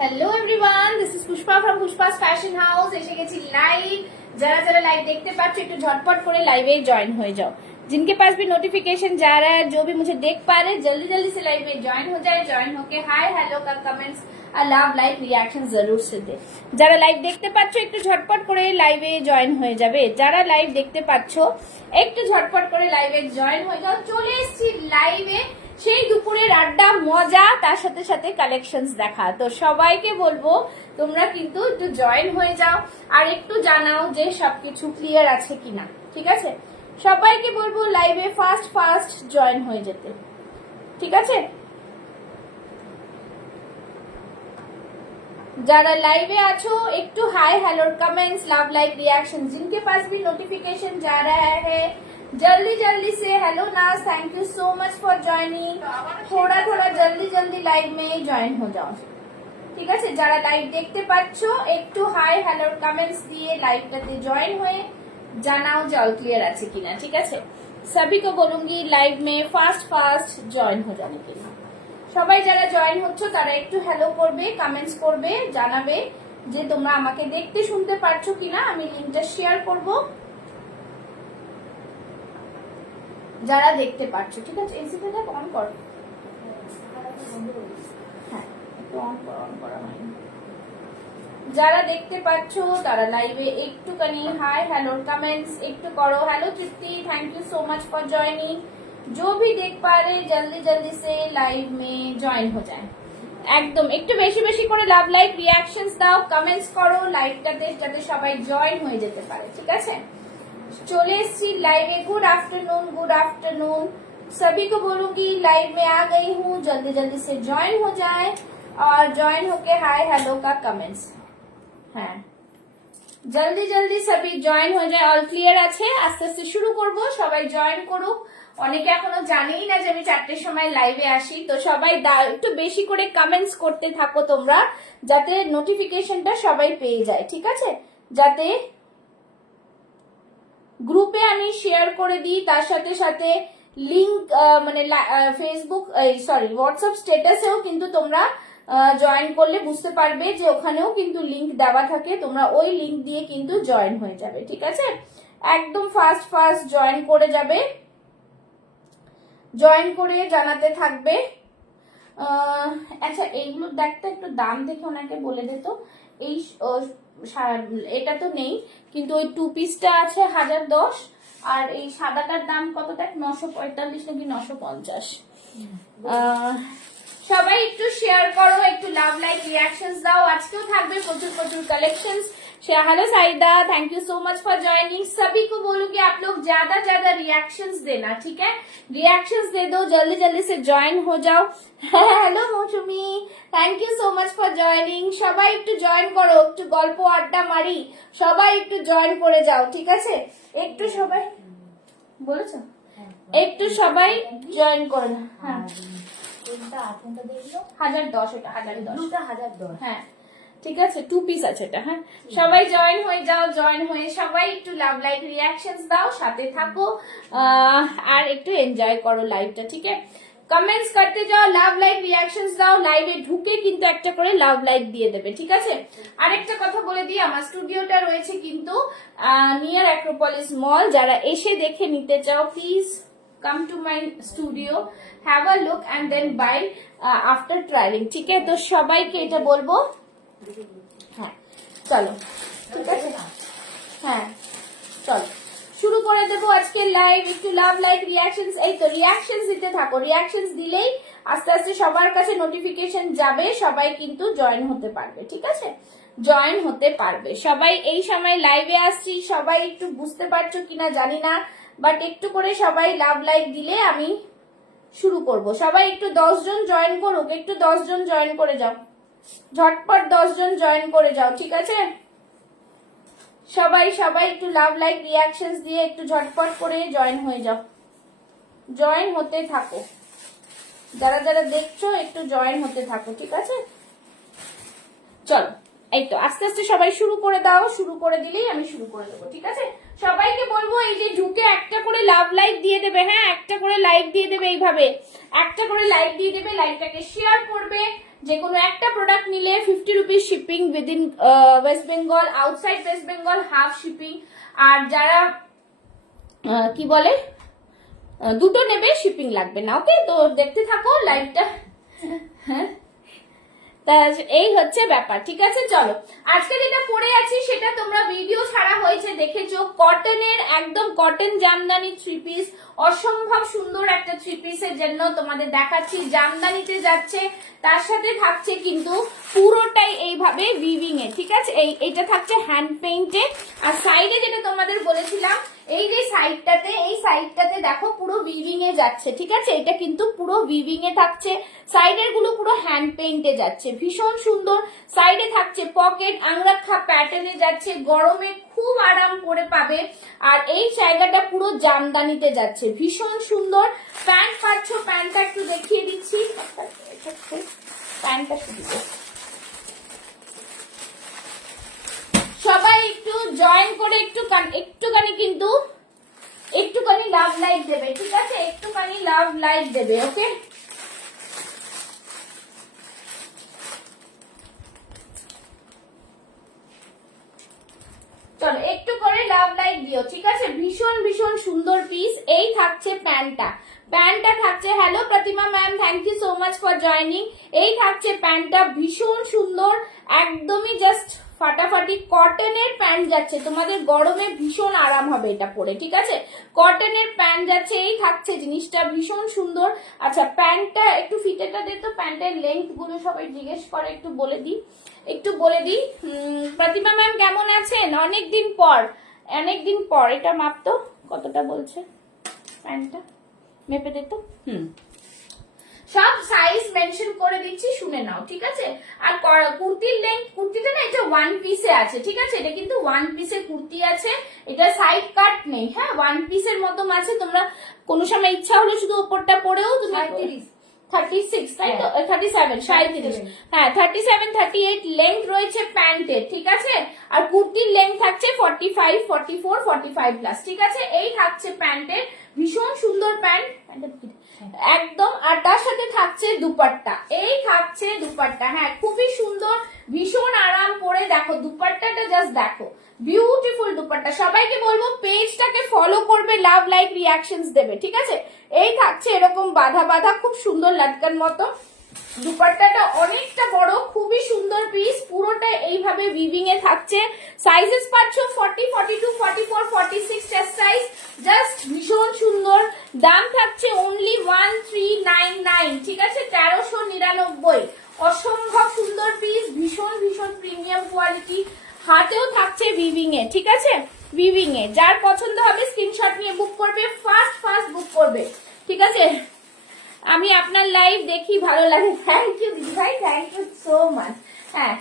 Hello everyone, this is Pushpa from Pushpa's fashion house. এসে গেছি live. যারা যারা लाइव देखते पाচ্ছ একটু झटपट করে লাইভে জয়েন হয়ে যাও। जिनके पास भी नोटिफिकेशन जा रहा है, जो भी मुझे देख पा रहे, जल्दी जल्दी से लाइव में ज्वाइन हो जाए। ज्वाइन होके हाय हेलो का कमेंट्स আর লাভ লাইক রিয়াকশন জরুর সে দে। যারা লাইভ দেখতে পাচ্ছ একটু ঝটপট করে লাইভে জয়েন হয়ে যাবে। যারা লাইভ দেখতে পাচ্ছ একটু ঝটপট করে লাইভে জয়েন হয়ে যাও। চলে এসেছি লাইভে, সেই দুপুরের আড্ডা, মজা, তার সাথে সাথে কালেকশনস দেখা। তো সবাইকে বলবো তোমরা কিন্তু একটু জয়েন হয়ে যাও আর একটু জানাও যে সবকিছু ক্লিয়ার আছে কিনা। ঠিক আছে, সবাইকে বলবো লাইভে ফাস্ট ফাস্ট জয়েন হয়ে যেতে। ঠিক আছে, যারা लाइव आछो एकटू hi hello comments love like reaction. जिनके पास भी नोटिफिकेशन जा रहा है जल्दी जल्दी से हेलो नाज, thank you so much for joining. थोड़ा थोड़ा जल्दी जल्दी लाइव में ज्वाइन हो जाओ। ठीक है, যারা লাইভ দেখতে পাচ্ছো একটু হাই हेलो कमेंट्स दिए লাইভটাতে জয়েন হয়ে জানাও যে অল ক্লিয়ার আছে কিনা। ঠিক আছে, सभी को बोलूंगी लाइव में फास्ट फास्ट ज्वाइन हो जाने के लिए। সবাই যারা জয়েন হচ্ছ তারা একটু হ্যালো করবে, কমেন্টস করবে, জানাবে যে তোমরা আমাকে দেখতে শুনতে পারছো কিনা। আমি লিংকটা শেয়ার করব যারা দেখতে পাচ্ছ। ঠিক আছে, এসিটা অন কর। হ্যাঁ, একটু অন করা হয়নি। যারা দেখতে পাচ্ছ তারা লাইভে একটুখানি হাই हेलो कमेंट्स একটু করো। Hello Tripti, thank you so much for joining. जो भी देख पा रहे जल्दी जल्दी से लाइव में ज्वाइन हो जाए। একদম একটু বেশি বেশি করে লাভ লাইক রিঅ্যাকশনস দাও, কমেন্টস করো লাইভটাতে, যাতে সবাই জয়েন হয়ে যেতে পারে। ঠিক আছে, চলে এসেছি লাইভে। गुड आफ्टरनून सभी को बोलूंगी लाइव में आ गई हूँ, जल्दी जल्दी से ज्वाइन हो जाए और ज्वाइन होके हाय हेलो का कमेंट्स। হ্যাঁ, জলদি জলদি সবই জয়েন হয়ে যায়। অল ক্লিয়ার আছে, আস্তে আস্তে শুরু করব। সবাই জয়েন করুক। অনেকে এখনো জানেই না যে আমি 4টের সময় লাইভে আসি। তো সবাই একটু বেশি করে কমেন্টস করতে থাকো তোমরা, যাতে নোটিফিকেশনটা সবাই পেয়ে যায়। ঠিক আছে, যাতে গ্রুপে আমি শেয়ার করে দিই, তার সাথে সাথে লিংক মানে ফেসবুক সরি হোয়াটসঅ্যাপ স্ট্যাটাসেও কিন্তু তোমরা জয়েন করলে বুঝতে পারবে যে ওখানেও কিন্তু লিংক দেওয়া থাকে। তোমরা ওই লিংক দিয়ে কিন্তু জয়েন হয়ে যাবে। ঠিক আছে, একদম ফাস্ট ফাস্ট জয়েন করে যাবে, জয়েন করে জানাতে থাকবে। আচ্ছা, এইগুলোর দেখতে একটু দাম দেখে ওনাকে বলে দিত। এই এটা তো নেই, কিন্তু ওই 2 পিসটা আছে 1010, আর এই সাদাটার দাম কত দেখ, 945 নাকি 950। সবাই একটু শেয়ার করো, একটু লাভ লাইক রিঅ্যাকশনস দাও। আজকেও থাকবে প্রচুর প্রচুর collections. Hello Saida, thank you so much for joining. सभी को बोलूंगी आप लोग ज्यादा ज्यादा रिएक्शंस देना। ठीक है, रिएक्शंस दे दो, जल्दी जल्दी से ज्वाइन हो जाओ। Hello मौसुमी, thank you so much for joining. সবাই একটু জয়েন করো, একটু গল্প আড্ডা মারি, সবাই একটু জয়েন করে যাও। ঠিক আছে, একটু সবাই বলেছো, একটু সবাই জয়েন করে না। হ্যাঁ, 1010, এটা 1010। হ্যাঁ, ঠিক আছে, 2 পিস আছে এটা। হ্যাঁ, সবাই জয়েন হয়ে যাও। জয়েন হয়ে সবাই একটু লাভ লাইক রিঅ্যাকশনস দাও, সাথে থাকো আর একটু এনজয় করো লাইভটা। ঠিক আছে, কমেন্টস করতে যাও, লাভ লাইক রিঅ্যাকশনস দাও। লাইভে ঢুকে কিন্তু একটা করে লাভ লাইক দিয়ে দেবে। ঠিক আছে, আরেকটা কথা বলে দিই, আমার স্টুডিওটা রয়েছে কিন্তু নিয়ার অ্যাক্রোপলিস মল। যারা এসে দেখে নিতে চাও please come to my studio, have a look and then buy after trying। ঠিক আছে, তো সবাইকে এটা বলবো। হ্যাঁ, চলো, ঠিক আছে। হ্যাঁ, চলো শুরু করে দেবো আজকে লাইভ। একটু লাভ লাইক রিঅ্যাকশনস, এই তো রিঅ্যাকশনস দিতে থাকো। রিঅ্যাকশনস দিলেই আস্তে আস্তে সবার কাছে নোটিফিকেশন যাবে, সবাই কিন্তু জয়েন হতে পারবে। ঠিক আছে, জয়েন হতে পারবে সবাই। এই সময় লাইভে আসছি, সবাই একটু বুঝতে পারছো কিনা জানি না, বাট একটু করে সবাই লাভ লাইক দিলে আমি শুরু করব। সবাই একটু 10 জন জয়েন করুক, একটু 10 জন জয়েন করে যাও, ঝটপট 10 জন জয়েন করে যাও। ঠিক আছে, সবাই সবাই একটু লাভ লাইক রিঅ্যাকশনস দিয়ে একটু ঝটপট করে জয়েন হয়ে যাও, জয়েন হতে থাকো। যারা যারা দেখছো একটু জয়েন হতে থাকো। ঠিক আছে, চলো এই তো আস্তে আস্তে সবাই শুরু করে দাও। শুরু করে দিলেই আমি শুরু করে দেবো। ঠিক আছে, সবাইকে বলবো এই যে ঢুকে একটা করে লাভ লাইক দিয়ে দেবে, হ্যাঁ একটা করে লাইক দিয়ে দেবে, এইভাবে একটা করে লাইক দিয়ে দেবে, লাইকটাকে শেয়ার করবে। যে কোনো একটা প্রোডাক্ট নিলে 50 rupees shipping within West Bengal, outside West Bengal half shipping. আর যারা কি বলে দুটো নেবে শিপিং লাগবে না। ওকে, তো দেখতে থাকো লাইভটা। হ্যাঁ, এই হচ্ছে ব্যাপার, ঠিক আছে। চলো, আজকে যেটা পরে আছি সেটা তোমরা ভিডিও ছাড়া হয়েছে দেখেছো, কটনের একদম কটন জামদানি 3 পিস, অসম্ভব সুন্দর একটা 3 পিসের জন্য তোমাদের দেখাচ্ছি। জামদানিতে যাচ্ছে, তার সাথে থাকছে কিন্তু পুরোটাই এইভাবে উইভিং এ, ঠিক আছে। এইটা থাকছে হ্যান্ড পেইন্টে। আর সাইডে যেটা তোমাদের বলেছিলাম, এই যে সাইডটাতে, এই সাইডটাতে দেখো পুরো উইভিং এ যাচ্ছে, ঠিক আছে। এটা কিন্তু পুরো উইভিং এ থাকছে, সাইডের গুলো পুরো হ্যান্ড পেইন্টে যাচ্ছে, ভীষণ সুন্দর। সাইডে থাকছে পকেট, আংরাখা প্যাটার্নে যাচ্ছে, গরমে খুব আরাম করে পাবে। আর এই জায়গাটা পুরো জামদানিতে যাচ্ছে, ভীষণ সুন্দর। প্যান্ট পাচ্ছ, প্যান্টটা একটু দেখিয়ে দিচ্ছি, প্যান্টটা শুধু সবাই একটু জয়েন করে একটুখানি কিন্তু একটুখানি লাভ লাইক দেবে, ঠিক আছে, একটুখানি লাভ লাইক দেবে। ওকে, চলো একটু করে লাভ লাইক দিও, ঠিক আছে। ভীষণ ভীষণ সুন্দর পিস। এই থাকছে প্যান্টটা থাকছে, hello Pratima ma'am, thank you so much for joining. এই থাকছে প্যান্টটা, ভীষণ সুন্দর, একদমই জাস্ট ফাটাফাটি কটনের প্যান্ট যাচ্ছে, তোমাদের গরমে ভীষণ আরাম হবে এটা পরে, ঠিক আছে। কটনের প্যান্ট যাচ্ছে, এই থাকছে জিনিসটা, ভীষণ সুন্দর। আচ্ছা, প্যান্টটা একটু ফিতেটা দে তো, প্যান্টের লেন্থ গুলো সবাই জিজ্ঞেস করে, একটু বলে দিই। প্রতিমা ম্যাম কেমন আছেন? অনেকদিন পর এটা মাপ তো কতটা বলছে, প্যান্টটা মেপে দে তো। সব সাইজ মেনশন করে দিচ্ছি, শুনে নাও, ঠিক আছে। আর কুর্তির লেন্থ, কুর্তিটা না এটা 1 পিসে আছে, ঠিক আছে। এটা কিন্তু 1 পিসে কুর্তি আছে, এটা সাইড কাট নেই, হ্যাঁ 1 পিসের মতন আছে। তোমরা কোনো সময় ইচ্ছা হলে শুধু ওপরটা পরেও তুমি 36 তাই তো, 37 হ্যাঁ 37 38 লেন্থ রয়েছে প্যান্টের, ঠিক আছে। আর কুর্তির লেন্থ থাকছে 45 44 45 প্লাস, ঠিক আছে। এই থাকছে প্যান্টের, ভীষণ সুন্দর প্যান্ট একদম। আর তার সাথে থাকছে দুপাট্টা, এই থাকছে দুপাট্টা, হ্যাঁ খুবই সুন্দর, ভীষণ আরাম করে। দেখো দুপাট্টাটা জাস্ট দেখো, বিউটিফুল দুপাট্টা। সবাইকে বলবো পেজটাকে ফলো করবে, লাভ লাইক রিয়াকশনস দেবে, ঠিক আছে। এই থাকছে এরকম বাঁধা খুব সুন্দর লাটকান মতো। দুপাট্টাটা অনেকটা বড়, খুবই সুন্দর পিস, পুরোটা এইভাবে উইভিং এ থাকছে। সাইজেস পাচ্ছ 40 42 44 46 চেস্ট সাইজ, জাস্ট ভীষণ সুন্দর। দাম থাকছে অনলি 1399, ঠিক আছে, 1399। অসম্ভব সুন্দর পিস, ভীষণ ভীষণ প্রিমিয়াম কোয়ালিটি। হাতেও থাকছে উইভিং এ, ঠিক আছে, উইভিং এ। যার পছন্দ হবে স্ক্রিনশট নিয়ে বুক করবে, ফার্স্ট বুক করবে, ঠিক আছে। আমি আপনার লাইভ দেখি, ভালো লাগে, থ্যাংক ইউ দিদি ভাই, থ্যাংক ইউ সো মাচ। হ্যাঁ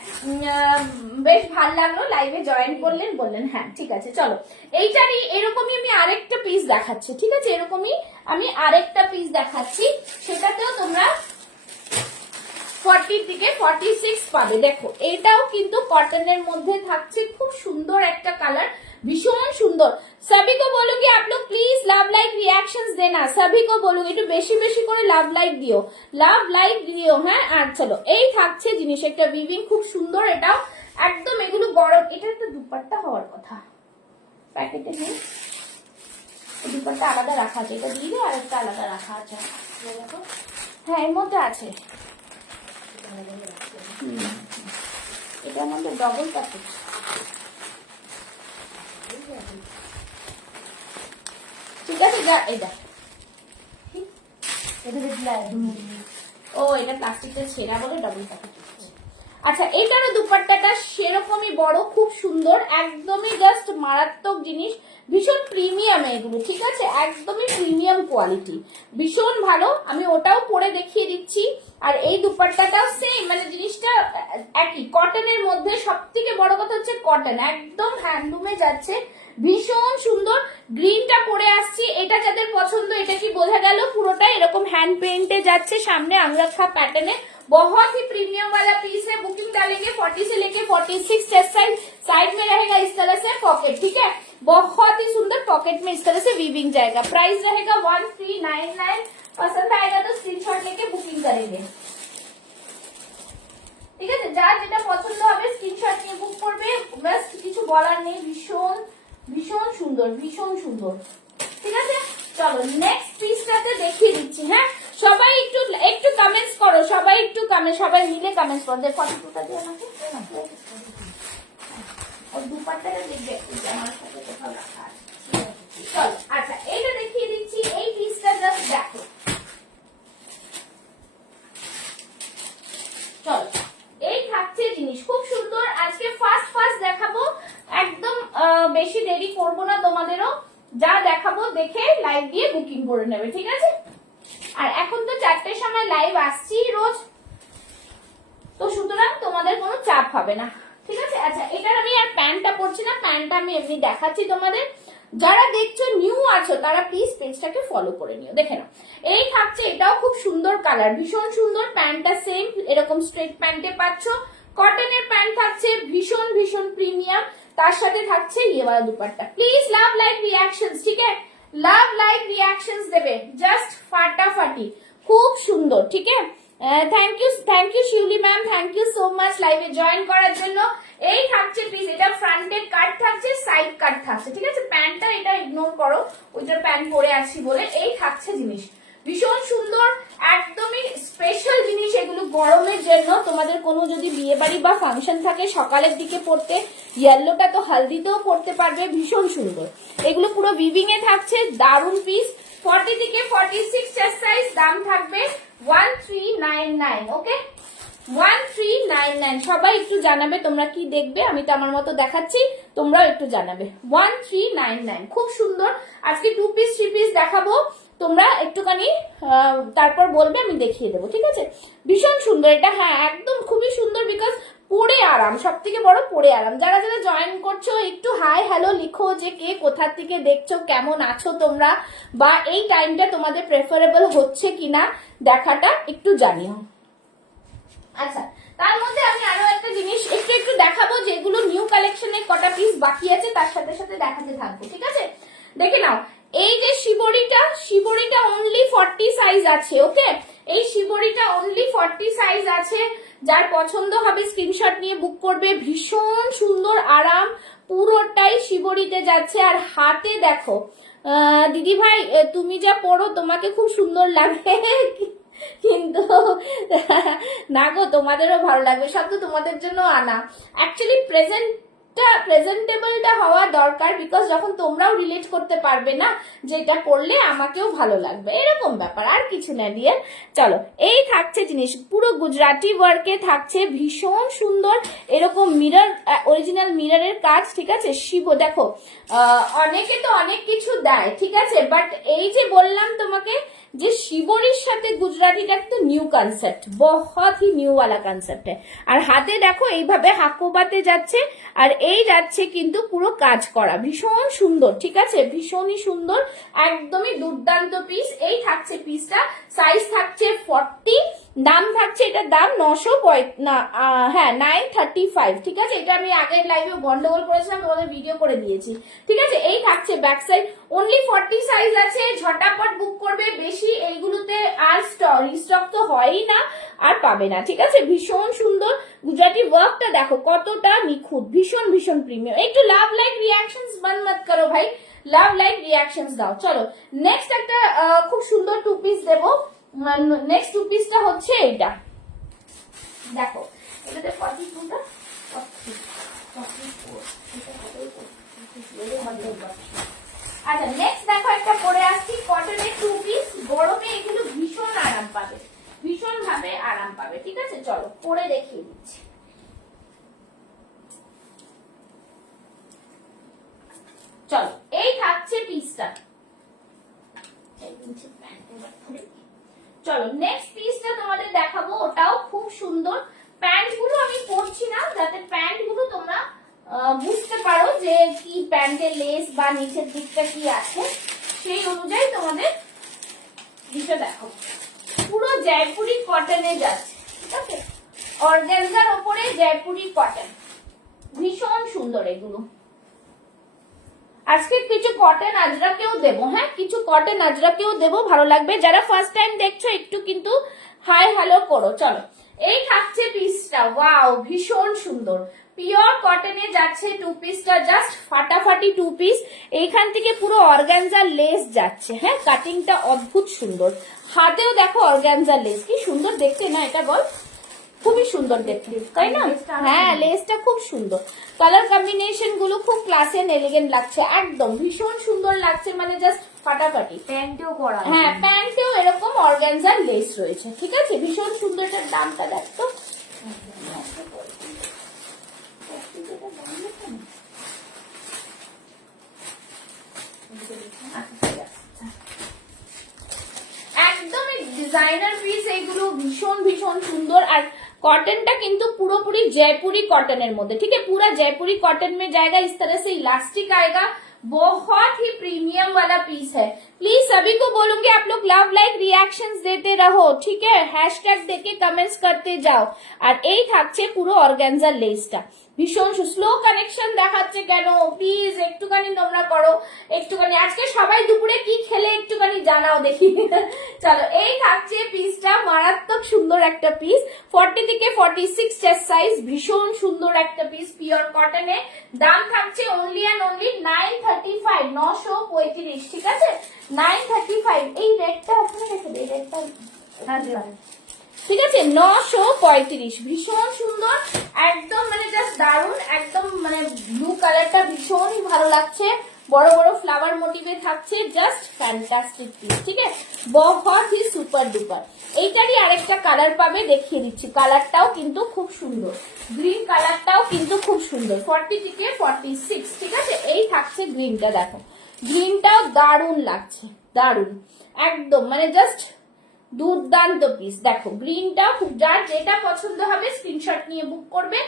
বেশ ভালো লাগলো, লাইভে জয়েন বললেন, হ্যাঁ ঠিক আছে। চলো এইটারই এরকমই আমি আরেকটা পিস দেখাচ্ছি, ঠিক আছে, এরকমই আমি আরেকটা পিস দেখাচ্ছি, সেটাতেও তোমরা 40 থেকে 46 পাবে। দেখো এটাও কিন্তু কটনের মধ্যে থাকছে, খুব সুন্দর একটা কালার, ভীষণ সুন্দর। सभी को बोलूंगी आप लोग प्लीज लव लाइक रिएक्शंस देना, सभी को बोलूंगी একটু বেশি বেশি করে লাভ লাইক দিও, হ্যাঁ। আর চলো এই থাকছে জিনিস, একটা উইভিং খুব সুন্দর, এটাও একদম এগুলো গরম। এটা একটা দুপাট্টা হওয়ার কথা, প্যাকেটে নেই, দুপাট্টা আলাদা রাখা আছে, এটা দিয়ে আর একটা আলাদা রাখা আছে, দেখো হ্যাঁ এর মধ্যে আছে, এটার মধ্যে ডবল প্যাকেট। ঠিক আছে, যা এটা ও এটা প্লাস্টিকের ছেঁড়া বলে ডবল প্যাকেট। আচ্ছা এটারও দুপাট্টাটা সেরকমই বড়, খুব সুন্দর, একদমই জাস্ট মারাত্মক জিনিস, ভীষণ প্রিমিয়াম এগুলো, ঠিক আছে, একদমই প্রিমিয়াম কোয়ালিটি, ভীষণ ভালো। আমি ওটাও পরে দেখিয়ে দিচ্ছি। আর এই দুপাট্টাটাও সেম, মানে জিনিসটা একই, কটনের মধ্যে। সব থেকে বড় কথা হচ্ছে কটন, একদম হ্যান্ডলুমে যাচ্ছে, ভীষণ সুন্দর। গ্রিনটা পরে আসছি, এটা যাদের পছন্দ, এটা কি বোঝা গেল, পুরোটা এরকম হ্যান্ড পেইন্টে যাচ্ছে, সামনে আংরাখা প্যাটার্নে, बहुत ही प्रीमियम वाला पीस है। बुकिंग डालेंगे 40 से लेके 46 चेस्ट साइड, साइड में रहेगा इस तरह से पॉकेट, ठीक है। बहुत ही सुंदर पॉकेट में इस तरह से वीविंग जाएगा। प्राइस रहेगा 1399। पसंद आएगा तो स्क्रीनशॉट लेके बुकिंग करेंगे, ঠিক আছে? যার যেটা পছন্দ হবে স্ক্রিনশট নিয়ে বুক করবে, ব্যাস কিছু বলার নেই। ভীষণ ভীষণ সুন্দর, ভীষণ সুন্দর, ঠিক আছে? চলো নেক্সট পিসটাতে দেখিয়ে দিচ্ছি। হ্যাঁ, সবাই একটু একটু কমেন্টস করো, সবাই একটু সবাই মিলে কমেন্টস করো। দেখো ফটোটা দিয়ে আমাকে আর দুপাট্টাটা দেখবে আমার সাথে কোথাও রাখা আছে। চলো আচ্ছা এইটা দেখিয়ে দিচ্ছি। এই পিসটা জাস্ট দেখো। চলো এই থাকছে জিনিস খুব সুন্দর। আজকে ফার্স্ট দেখাবো, একদম বেশি দেরি করবো না, তোমাদেরও যা দেখাবো দেখে লাইভ দিয়ে বুকিং করে নেবে, ঠিক আছে? আর এখন তো 4টের সময় লাইভ আসছি রোজ, তো সুতরাং তোমাদের কোনো চাপ হবে না, ঠিক আছে? আচ্ছা এটার আমি আর প্যান্টটা পরছি না, প্যান্টটা আমি এমনি দেখাচ্ছি তোমাদের। যারা দেখছো নিউ আছো তারা প্লিজ পেজটাকে ফলো করে নিও, দেখে নাও। এই থাকছে, এটাও খুব সুন্দর কালার, ভীষণ সুন্দর। প্যান্টটা সেম এরকম স্ট্রেট প্যান্টে পাচ্ছ, কটনের প্যান্ট থাকছে, ভীষণ ভীষণ প্রিমিয়াম। তার সাথে থাকছে ইয়েওয়ালা dupatta. Please love like reactions, ঠিক আছে? লাভ লাইক রিয়াকশনস দেবে, জাস্ট ফাটাফাটি, খুব সুন্দর, ঠিক আছে? Thank you Shiuli ma'am, thank you so much লাইভে জয়েন করার জন্য। এই থাকছে পিস, এটা ফ্রন্টের কাট থাকছে, সাইড কাট থাকছে, ঠিক আছে? প্যান্টটা এটা ইগনোর করো, ওইটার প্যান্ট পরে আছি বলে। এই থাকছে জিনিস ভীষণ সুন্দর, একদমই স্পেশাল জিনিস এগুলো গরমের জন্য। তোমাদের কোনো যদি বিয়ে বাড়ি বা ফাংশন থাকে সকালের দিকে পরতে, ইয়েলোটা তো হালদিতেও পরতে পারবে, ভীষণ সুন্দর। এগুলো পুরো উইভিং এ থাকছে, দারুন পিস। 40 থেকে 46 চেস্ট সাইজ, দাম থাকবে 1399। ওকে, 1399। সবাই একটু জানাবে তোমরা কি দেখবে, আমি তো আমার মতো দেখাচ্ছি, তোমরাও একটু জানাবে। 1399 খুব সুন্দর। আজকে 2 পিস 3 পিস দেখাবো, তোমরা একটুখানি তারপর বলবে, আমি দেখিয়ে দেবো, ঠিক আছে? ভীষণ সুন্দর এটা, হ্যাঁ একদম খুবই সুন্দর, বিকজ পরে আরাম, সব থেকে বড় পরে আরাম। যারা যারা জয়েন করছো একটু হাই হ্যালো লিখো, যে কে কোথার থেকে দেখছো, কেমন আছো তোমরা, বা এই টাইমটা তোমাদের প্রেফারেবল হচ্ছে কিনা দেখাটা একটু জানিও। আচ্ছা তার মধ্যে আমি আরো একটা জিনিস একটু দেখাবো, যেগুলো নিউ কালেকশনের কটা পিস বাকি আছে তার সাথে সাথে দেখাতে থাকবো, ঠিক আছে? দেখে নাও, এই যে শিবরিটা অনলি 40 সাইজ আছে। ওকে, এই শিবরিটা অনলি 40 সাইজ আছে। যার পছন্দ হবে স্ক্রিনশট নিয়ে বুক করবে। ভীষণ সুন্দর আরাম, পুরোটাই শিবরিতে যাচ্ছে। আর হাতে দেখো দিদি ভাই, তুমি যা পরো তোমাকে খুব সুন্দর লাগে, কিন্তু না গো, তোমাদেরও ভালো লাগবে, সব তো তোমাদের জন্য আনা। অ্যাকচুয়ালি প্রেজেন্টেবলটা হওয়া দরকার, বিকজ যখন তোমরাও রিলেট করতে পারবে না যেটা করলে আমাকেও ভালো লাগবে, এরকম ব্যাপার, আর কিছু না দিয়ে। চলো এই থাকছে জিনিস, পুরো গুজরাটি ওয়ার্কে থাকছে, ভীষণ সুন্দর। এরকম মিরর, অরিজিনাল মিররের কাজ, ঠিক আছে? শিব দেখো, অনেকে তো অনেক কিছু দেয়, ঠিক আছে, বাট এই যে বললাম তোমাকে যে শিবরির সাথে গুজরাটিটা একটা নিউ কনসেপ্ট, বহুত হি নিউ ওয়ালা কনসেপ্ট। আর হাতে দেখো এইভাবে হাকোবাতে যাচ্ছে, আর এই যাচ্ছে কিন্তু পুরো কাজ করা, ভীষণ সুন্দর, ঠিক আছে? ভীষণই সুন্দর, একদমই দুর্দান্ত পিস। এই থাকছে পিসটা, সাইজ থাকছে 40, দাম থাকছে, এটার দাম 935, ঠিক আছে? এটা আমি আগের লাইভে গন্ডগোল করেছিলাম, তোমাদের ভিডিও করে দিয়েছি, ঠিক আছে? এই থাকছে ব্যাক সাইড, অনলি 40 সাইজ আছে, ঝটাপট বুক করবে। বেশি এইগুলোতে আর রিস্টক তো হয়ই না, আর পাবে না, ঠিক আছে? ভীষণ সুন্দর, গুজরাটি ওয়ার্কটা দেখো কতটা নিখুঁত, ভীষণ ভীষণ প্রিমিয়াম। একটু লাভ লাইক রিয়াকশনস বন্ধ মত করো ভাই, লাভ লাইক রিয়াকশনস দাও। চলো নেক্সট একটা খুব সুন্দর 2 পিস দেবো। নেক্সট 2 পিসটা হচ্ছে এইটা, দেখো এটাতে 42টা 44। আচ্ছা নেক্সট দেখো একটা পরে আসছি, কটনের 2 পিস, গরমে এগুলো ভীষণ আরাম পাবে, ভীষণ ভাবে আরাম পাবে, ঠিক আছে? চলো পরে দেখিয়ে দিচ্ছি। চলো এই থাকছে পিসটা। চলো নেক্সট পিসটা তোমাদের দেখাবো, ওটাও খুব সুন্দর। প্যান্ট গুলো আমি পরছি না, যাতে প্যান্ট গুলো তোমরা বুঝতে পারো যে কি প্যান্টের লেস বা নিচের দিকটা কি আছে, সেই অনুযায়ী তোমাদের বিষয় দেখো। পুরো জয়পুরি কটনে যাচ্ছে, ঠিক আছে? অর্গানজার উপরে জয়পুরি কটন, ভীষণ সুন্দর এগুলো। আজকে কিছু কটন আজরাকেও দেবো, হ্যাঁ কিছু কটন আজরাকেও দেবো, ভালো লাগবে। যারা ফার্স্ট টাইম দেখছো একটু কিন্তু হাই হ্যালো করো। চলো এই থাকছে পিসটা, ওয়াও ভীষণ সুন্দর পিওর কটনে যাচ্ছে টু পিসটা, জাস্ট ফাটাফাটি টু পিস। এইখান থেকে পুরো অর্গানজা লেস যাচ্ছে, হ্যাঁ কাটিংটা অদ্ভুত সুন্দর। হাতেও দেখো অর্গানজা লেস, কি সুন্দর দেখতে না এটা বল, খুবই সুন্দর দেখতে তাই না? হ্যাঁ লেসটা খুব সুন্দর, কালার কম্বিনেশন গুলো খুব ক্লাসি এন্ড এলিগেন্ট লাগছে, একদম ভীষণ সুন্দর লাগছে, মানে জাস্ট ফাটাফাটি। প্যান্টেও করা, হ্যাঁ প্যান্টেও এরকম অর্গানজার লেস রয়েছে, ঠিক আছে ভীষণ সুন্দর। এটার দামটা দেখতো, একদম ডিজাইনার পিস এইগুলো, ভীষণ ভীষণ সুন্দর। আর कॉटन কিন্তু পুরোপুরি जयपुरी कॉटन মধ্যে, ठीक है पूरा जयपुरी कॉटन में जाएगा, इस तरह से इलास्टिक आएगा, बहुत ही प्रीमियम वाला पीस है। प्लीज सभी को बोलूंगी आप लोग लव लाइक रिएक्शंस देते रहो, ठीक है हैशटैग देके कमेंट्स करते जाओ। আর এই থাকছে পুরো অর্গানজা লেসটা, ভীষণ স্লো কানেকশন দেখাচ্ছে কেন, প্লিজ একটুখানি তোমরা করো, একটুখানি আজকে সবাই দুপুরে কি খেলে একটুখানি জানাও দেখি। চলো এই থাকছে পিসটা, মারাত্মক সুন্দর একটা পিস, 40 থেকে 46 চেস্ট সাইজ, ভীষণ সুন্দর একটা পিস পিওর কটনে। দাম থাকছে অনলি এন্ড অনলি 935, 935, ঠিক আছে 935। এই রেটটা ওখানে রেখে দে, রেটটা ঠিক আছে 935, ভীষণ সুন্দর একদম, মানে জাস্ট দারুন একদম, মানে ব্লু কালারটা ভীষণই ভালো লাগছে, বড় বড় ফ্লাওয়ার মোটিভে থাকছে, জাস্ট ফ্যান্টাস্টিক পিস, ঠিক আছে বহুত হি সুপার ডুপার। এইটারই আরেকটা কালার পাবে, দেখিয়ে দিচ্ছি, কালারটাও কিন্তু খুব সুন্দর, গ্রিন কালারটাও কিন্তু খুব সুন্দর, 40 থেকে 46, ঠিক আছে। এই থাকছে গ্রিনটা, দেখো গ্রিনটাও দারুন লাগছে, দারুন একদম, মানে জাস্ট দুর্দান্ত পিস। দেখো গ্রিনটা যার যেটা পছন্দ হবে স্ক্রিনশট নিয়ে বুক করবে,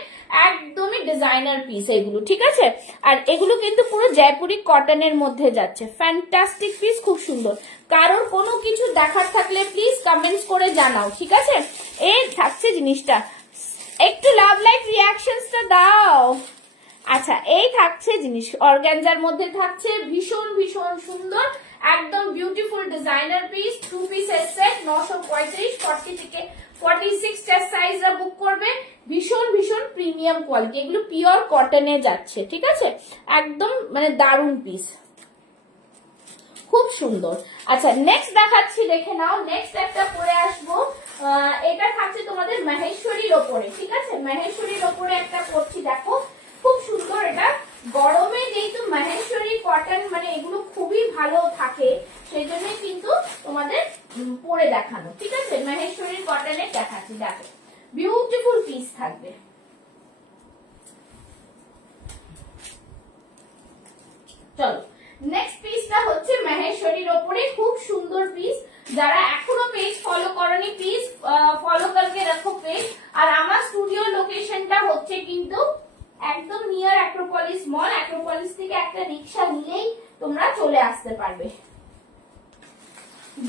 একদমই ডিজাইনার পিস এগুলো, ঠিক আছে। আর এগুলো কিন্তু পুরো জয়পুরি কটনের মধ্যে যাচ্ছে, ফ্যান্টাস্টিক পিস, খুব সুন্দর। কারোর কোনো কিছু দেখার থাকলে প্লিজ কমেন্টস করে জানাও, ঠিক আছে। এই থাকছে জিনিসটা, একটু লাভ লাইক রিয়াকশনসটা দাও। আচ্ছা এই থাকছে জিনিস, অর্গানজার মধ্যে থাকছে, ভীষণ ভীষণ সুন্দর একদম বিউটিফুল ডিজাইনার পিস, টু পিসের সেট, 935, 40 থেকে 46 চেস্ট সাইজরা বুক করবে, ভীষণ ভীষণ প্রিমিয়াম কোয়ালিটি, এগুলো পিওর কটনে যাচ্ছে, ঠিক আছে একদম মানে দারুন পিস, খুব সুন্দর। আচ্ছা নেক্সট দেখাচ্ছি, দেখে নাও, নেক্সট একটা পরে আসবো, এটা থাকছে তোমাদের মহেশ্বরীর ওপরে, ঠিক আছে মহেশ্বরীর ওপরে একটা করছি, দেখো খুব সুন্দর। এটা গরমে যেহেতু মহেশ্বরী কটন মানে এগুলো খুবই ভালো থাকে, সেই জন্য কিন্তু তোমাদের পরে দেখানো, ঠিক আছে মহেশ্বরীর কটনের দেখাচ্ছি, দেখো বিউটিফুল পিস থাকবে। চলো নেক্সট পিসটা হচ্ছে মহেশ্বরীর ওপরে, খুব সুন্দর পিস। যারা এখনো পেজ ফলো করনি প্লিজ ফলো করকে রাখো পেজ। আর আমার স্টুডিও লোকেশনটা হচ্ছে কিন্তু একদম নিয়ার অ্যাক্রোপলিস মল, অ্যাক্রোপলিস থেকে একটা রিক্সা নিলেই তোমরা চলে আসতে পারবে।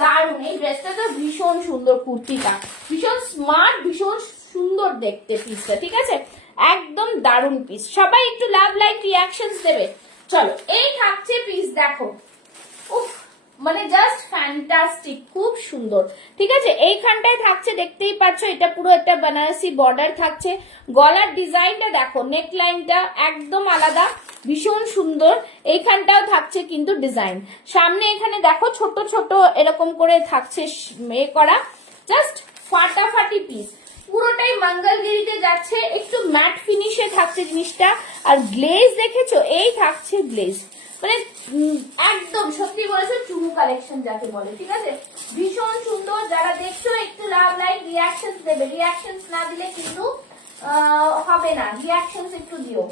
দারুন, এই ড্রেসটা তো ভীষণ সুন্দর, কুর্তিটা ভীষণ স্মার্ট, ভীষণ সুন্দর দেখতে পিসটা, ঠিক আছে একদম দারুন পিস। সবাই একটু লাভ লাইক রিয়াকশনস দেবে। চলো এই থাকছে পিস, দেখো উফ মানে জাস্ট ফ্যান্টাস্টিক, খুব সুন্দর, ঠিক আছে। এইখানটায় থাকছে দেখতেই পাচ্ছ, এটা পুরো একটা বেনারসি বর্ডার থাকছে, গলার ডিজাইনটা দেখো, নেক লাইনটা একদম আলাদা, ভীষণ সুন্দর। এইখানটাও থাকছে কিন্তু ডিজাইন, সামনে এখানে দেখো ছোট ছোট এরকম করে থাকছে এ করা, জাস্ট ফাটাফাটি পিস, পুরোটাই মঙ্গলগিরিতে যাচ্ছে, একটু ম্যাট ফিনিশে থাকছে জিনিসটা। আর গ্লেজ দেখেছো, এই থাকছে গ্লেজ, মানে একদম সত্যি বলেছো চুমু কালেকশন যাকে বলে, ঠিক আছে ভীষণ সুন্দর। যারা দেখছো একটু লাভ লাইক রিয়াকশনস দেবে, রিয়াকশনস না দিলে কিন্তু হবে না, রিয়াকশনস একটু দিও।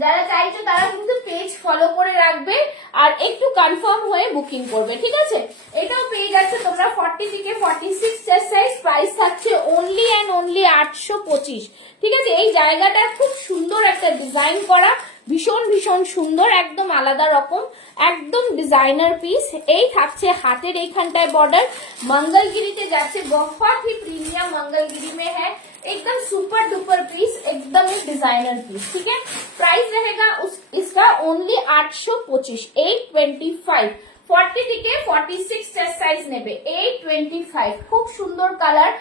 যারা চাইছো তারা কিন্তু পেজ ফলো করে রাখবে আর একটু কনফার্ম হয়ে বুকিং করবে, ঠিক আছে। এটাও পেয়ে যাচ্ছে তোমরা 40 থেকে 46 চেস্ট সাইজ, প্রাইস থাকছে অনলি এন্ড অনলি 825, ঠিক আছে। এই জায়গাটা খুব সুন্দর একটা ডিজাইন করা, ভীষণ ভীষণ সুন্দর, একদম আলাদা রকম, একদম ডিজাইনার পিস। এই থাকছে হাতের এইখানটায় বর্ডার, मंगलगिरी যাচ্ছে, बहुत ही प्रीमियम मंगलगिरी में है, एकदम सुपर डुपर पीस, एकदम एक डिजाइनर पीस। ठीक है, प्राइस रहेगा इसका ओनली 825, 825। 40 থেকে 46 চেস্ট সাইজ নেবে, 825। খুব সুন্দর কালার,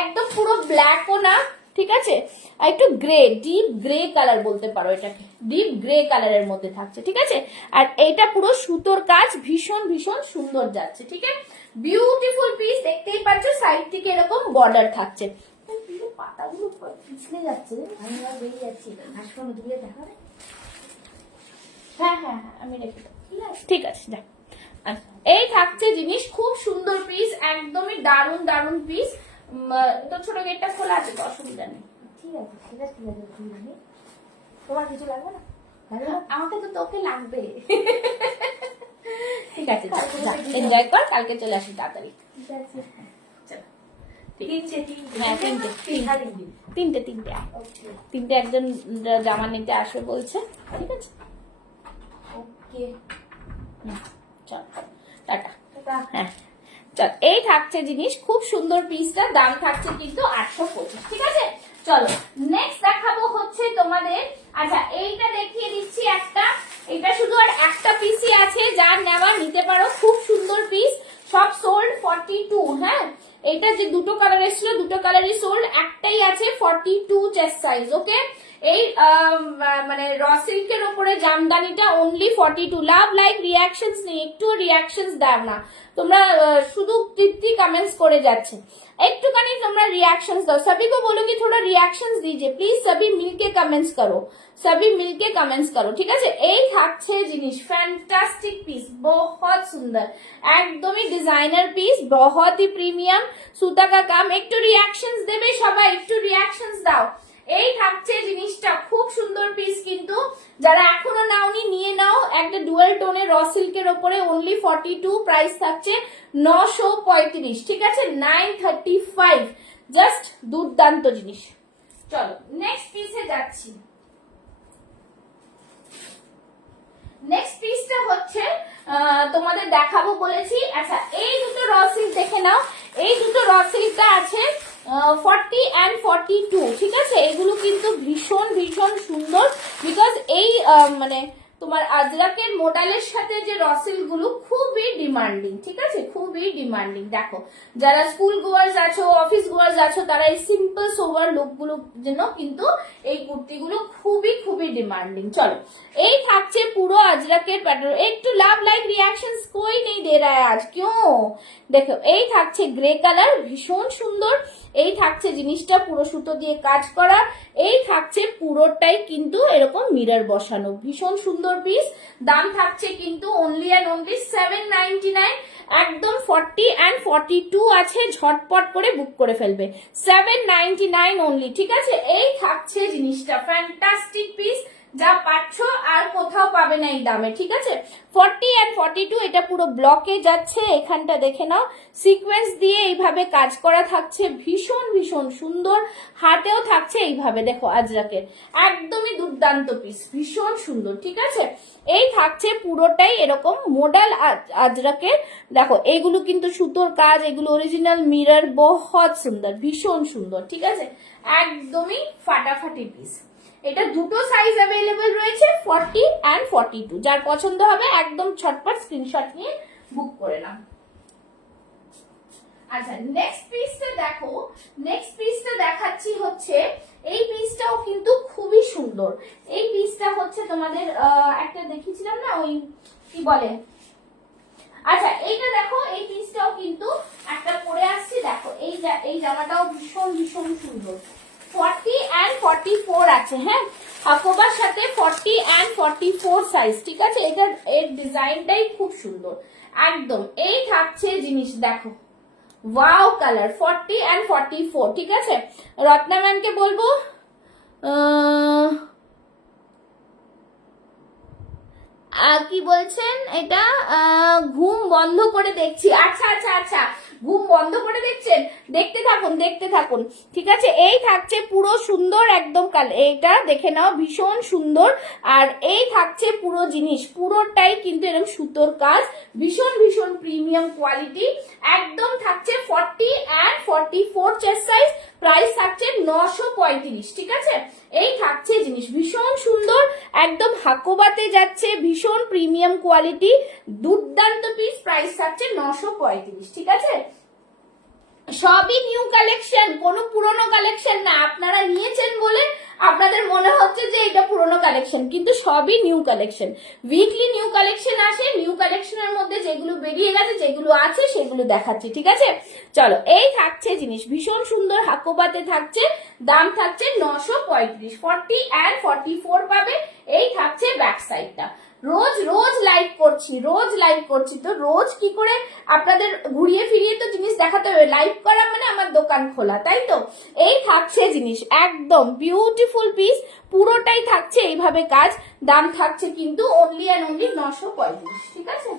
একদম পুরো ব্ল্যাকও না, ঠিক আছে, একটু গ্রে, ডিপ গ্রে কালার বলতে পারো এটাকে, ডিপ গ্রে কালারের মধ্যে থাকছে। ঠিক আছে, আর এইটা পুরো সুতোর কাজ, ভীষণ ভীষণ সুন্দর যাচ্ছে। ঠিক আছে, বিউটিফুল পিস, দেখতেই পাচ্ছ সাইড থেকে এরকম বর্ডার থাকছে। পাতাগুলো পিছলে যাচ্ছে, আমি আর বেরিয়ে যাচ্ছি, হাসপাতাল দূরে দেখাবে। হ্যাঁ হ্যাঁ হ্যাঁ, আমি রেখে দেবো, ঠিক আছে যা। আচ্ছা, এই থাকছে জিনিস, খুব সুন্দর পিস, একদমই দারুণ দারুণ পিস। তো ছোট গেটটা খোলা আছে, অসুবিধা নেই। ঠিক আছে ঠিক আছে ঠিক আছে, তোমার কিছু লাগবে না? আমাকে তো তোকে লাগবে। ঠিক আছে, এনজয় কর, কালকে চলে আসি তাড়াতাড়ি। ঠিক আছে, তিনটে একজন জামা নিতে আসবে বলছে। ঠিক আছে, ওকে, চল টাটা। হ্যাঁ চল, এই থাকছে জিনিস, খুব সুন্দর পিসটা, দাম থাকছে কিন্তু 825। ঠিক আছে, চলো নেক্সট দেখাবো হচ্ছে তোমাদের। আচ্ছা, এইটা দেখিয়ে দিচ্ছি একটা, এটা শুধু আর একটা পিসই আছে, যার নেওয়া নিতে পারো, খুব সুন্দর পিস, সব সোল্ড 42। হ্যাঁ, এটা যে দুটো কালার এসেছিল, দুটো কালারই সোল্ড, একটাই আছে 42 চেস্ট সাইজ। ওকে, এই মানে র সিল্কের উপরে জামদানিটা অনলি 42। লাভ লাইক রিয়াকশনস নেই, একটু রিয়াকশনস দাও না তোমরা, শুধু তৃপ্তি কমেंट्स করে যাচ্ছে, একটুখানি তোমরা रिएक्शंस दो। सभी को बोलो कि थोड़ा रिएक्शंस दीजिए प्लीज, सभी मिलके कमेंट्स करो, सभी मिलके कमेंट्स करो। ठीक আছে, এই থাকছে জিনিস, ফ্যান্টাস্টিক পিস, बहुत সুন্দর, একদমই ডিজাইনার পিস, बहुत ही প্রিমিয়াম সুতা কা কাম। একটু রিঅ্যাকশনস দেবে সবাই, একটু রিঅ্যাকশনস দাও। এই থাকছে জিনিসটা, খুব সুন্দর পিস, কিন্তু যারা এখনো নাওনি নিয়ে নাও, একটা ডুয়াল টোনের র সিল্কের উপরে অনলি 42, প্রাইস থাকছে 935। ঠিক আছে, 935, জাস্ট দুর্দান্ত জিনিস। চলো নেক্সট পিসে যাচ্ছি। নেক্সট পিসটা হচ্ছে তোমাদের দেখাবো বলেছি। আচ্ছা, এই দুটো র সিল্ক দেখে নাও, এই দুটো র সিল্কটা আছে 40 and 42। ঠিক আছে, এগুলো কিন্তু ভীষণ ভীষণ সুন্দর, বিকজ এই মানে তোমার আজরাকের মডেলের সাথে যে রসিল গুলো খুবই ডিমান্ডিং। ঠিক আছে, খুবই ডিমান্ডিং। দেখো, যারা স্কুল গোয়ার্স আছো, অফিস গোয়ার্স আছো, তারা এই সিম্পল সোভার লুক গুলো জন্য কিন্তু এই কুর্তি গুলো খুবই খুবই ডিমান্ডিং। চলো, এই থাকছে পুরো আজরাকের প্যাটার্ন। একটু লাভ লাইক রিঅ্যাকশনস कोई नहीं दे रहा है आज, क्यों? দেখো, এই থাকছে গ্রে কালার, ভীষণ সুন্দর। এই থাকছে জিনিসটা পুরো সুতো দিয়ে কাজ করা, এই থাকছে পুরোটাই কিন্তু এরকম মিরর বসানো, ভীষণ সুন্দর পিস। দাম থাকছে কিন্তু অনলি অ্যান্ড অনলি 799, একদম 40 and 42 আছে, ঝটপট করে বুক করে ফেলবে, 799 অনলি। ঠিক আছে, এই থাকছে জিনিসটা, ফ্যান্টাস্টিক পিস, যা পাচ্ছ আর কোথাও পাবে না এই দামে। ঠিক আছে, 40 and 42, এটা পুরো ব্লকে যাচ্ছে, এখানটা দেখে নাও, সিকোয়েন্স দিয়ে এইভাবে কাজ করা থাকছে, ভীষণ ভীষণ সুন্দর। হাতেও থাকছে এইভাবে, দেখো আজরাকের, একদমই দুর্দান্ত পিস, ভীষণ সুন্দর। ঠিক আছে, এই থাকছে পুরোটাই এরকম মডেল আজরাকের। দেখো, এইগুলো কিন্তু সুতোর কাজ, এগুলো অরিজিনাল মিরর, বহুত সুন্দর, ভীষণ সুন্দর। ঠিক আছে, একদমই ফাটাফাটি পিস। এটা দুটো সাইজ অ্যাভেলেবল রয়েছে, 40 and 42। যার পছন্দ হবে একদম ছটপট স্ক্রিনশট নিয়ে বুক করে নাও। আচ্ছা, নেক্সট পিসটা দেখো, নেক্সট পিসটা দেখাচ্ছি হচ্ছে, এই পিসটাও কিন্তু খুবই সুন্দর। এই পিসটা হচ্ছে তোমাদের একটা দেখিয়েছিলাম না, ওই কি বলে, আচ্ছা এইটা দেখো, এই পিসটাও কিন্তু একটা পরে আসছে। দেখো, এই জামাটাও ভীষণ ভীষণ সুন্দর, 40 and 44 আছে। হ্যাঁ, হাফোবার সাথে 40 and 44 সাইজ। ঠিক আছে, এটার এর ডিজাইনটাই খুব সুন্দর একদম। এই থাকছে জিনিস, দেখো ওয়াও কালার, 40 and 44। ঠিক আছে, রত্না ম্যামকে বলবো কি বলছেন, এটা ঘুম বন্ধ করে দেখছি। আচ্ছা আচ্ছা আচ্ছা, ঘুম বন্ধ করে দেখছেন? দেখতে থাকুন, দেখতে থাকুন, ঠিক আছে। এই থাকছে পুরো সুন্দর একদম এইটা দেখে নাও, ভীষণ সুন্দর। আর এই থাকছে পুরো জিনিস, পুরোটাই কিন্তু এরকম সুতোর কাজ, ভীষণ ভীষণ প্রিমিয়াম কোয়ালিটি। একদম থাকছে 40 and 44 চেস্ট সাইজ, প্রাইস থাকছে 935, ঠিক আছে। এই থাকছে জিনিস ভীষণ সুন্দর, একদম হাকোবাতে যাচ্ছে, ভীষণ প্রিমিয়াম কোয়ালিটি, দুর্দান্ত পিস, প্রাইস থাকছে 935, ঠিক আছে। সবই নিউ কালেকশন, কোনো পুরনো কালেকশন না। আপনারা নিয়েছেন বলে আপনাদের মনে হচ্ছে যে এটা পুরনো কালেকশন, কিন্তু সবই new collection. Weekly new collection আসে, নিউ কালেকশনের মধ্যে যেগুলো বেরিয়ে গেছে, যেগুলো আছে সেগুলো দেখাচ্ছি, ঠিক আছে। চলো, এই থাকছে জিনিস ভীষণ সুন্দর, হাকোবাতে থাকছে, দাম থাকছে 935, 40 and 44 পাবে। এই থাকছে ব্যাক সাইডটা। রোজ রোজ লাইভ করছি, রোজ লাইভ করছি, তো রোজ কি করে আপনাদের ঘুরিয়ে ফিরিয়ে তো জিনিস দেখাতে হবে। লাইভ করা মানে আমার দোকান খোলা, তাই তো। এই থাকছে জিনিস একদম বিউটিফুল পিস, পুরোটাই থাকছে এইভাবে কাজ। দাম থাকছে কিন্তু অনলি অ্যান্ড অনলি 935, ঠিক আছে।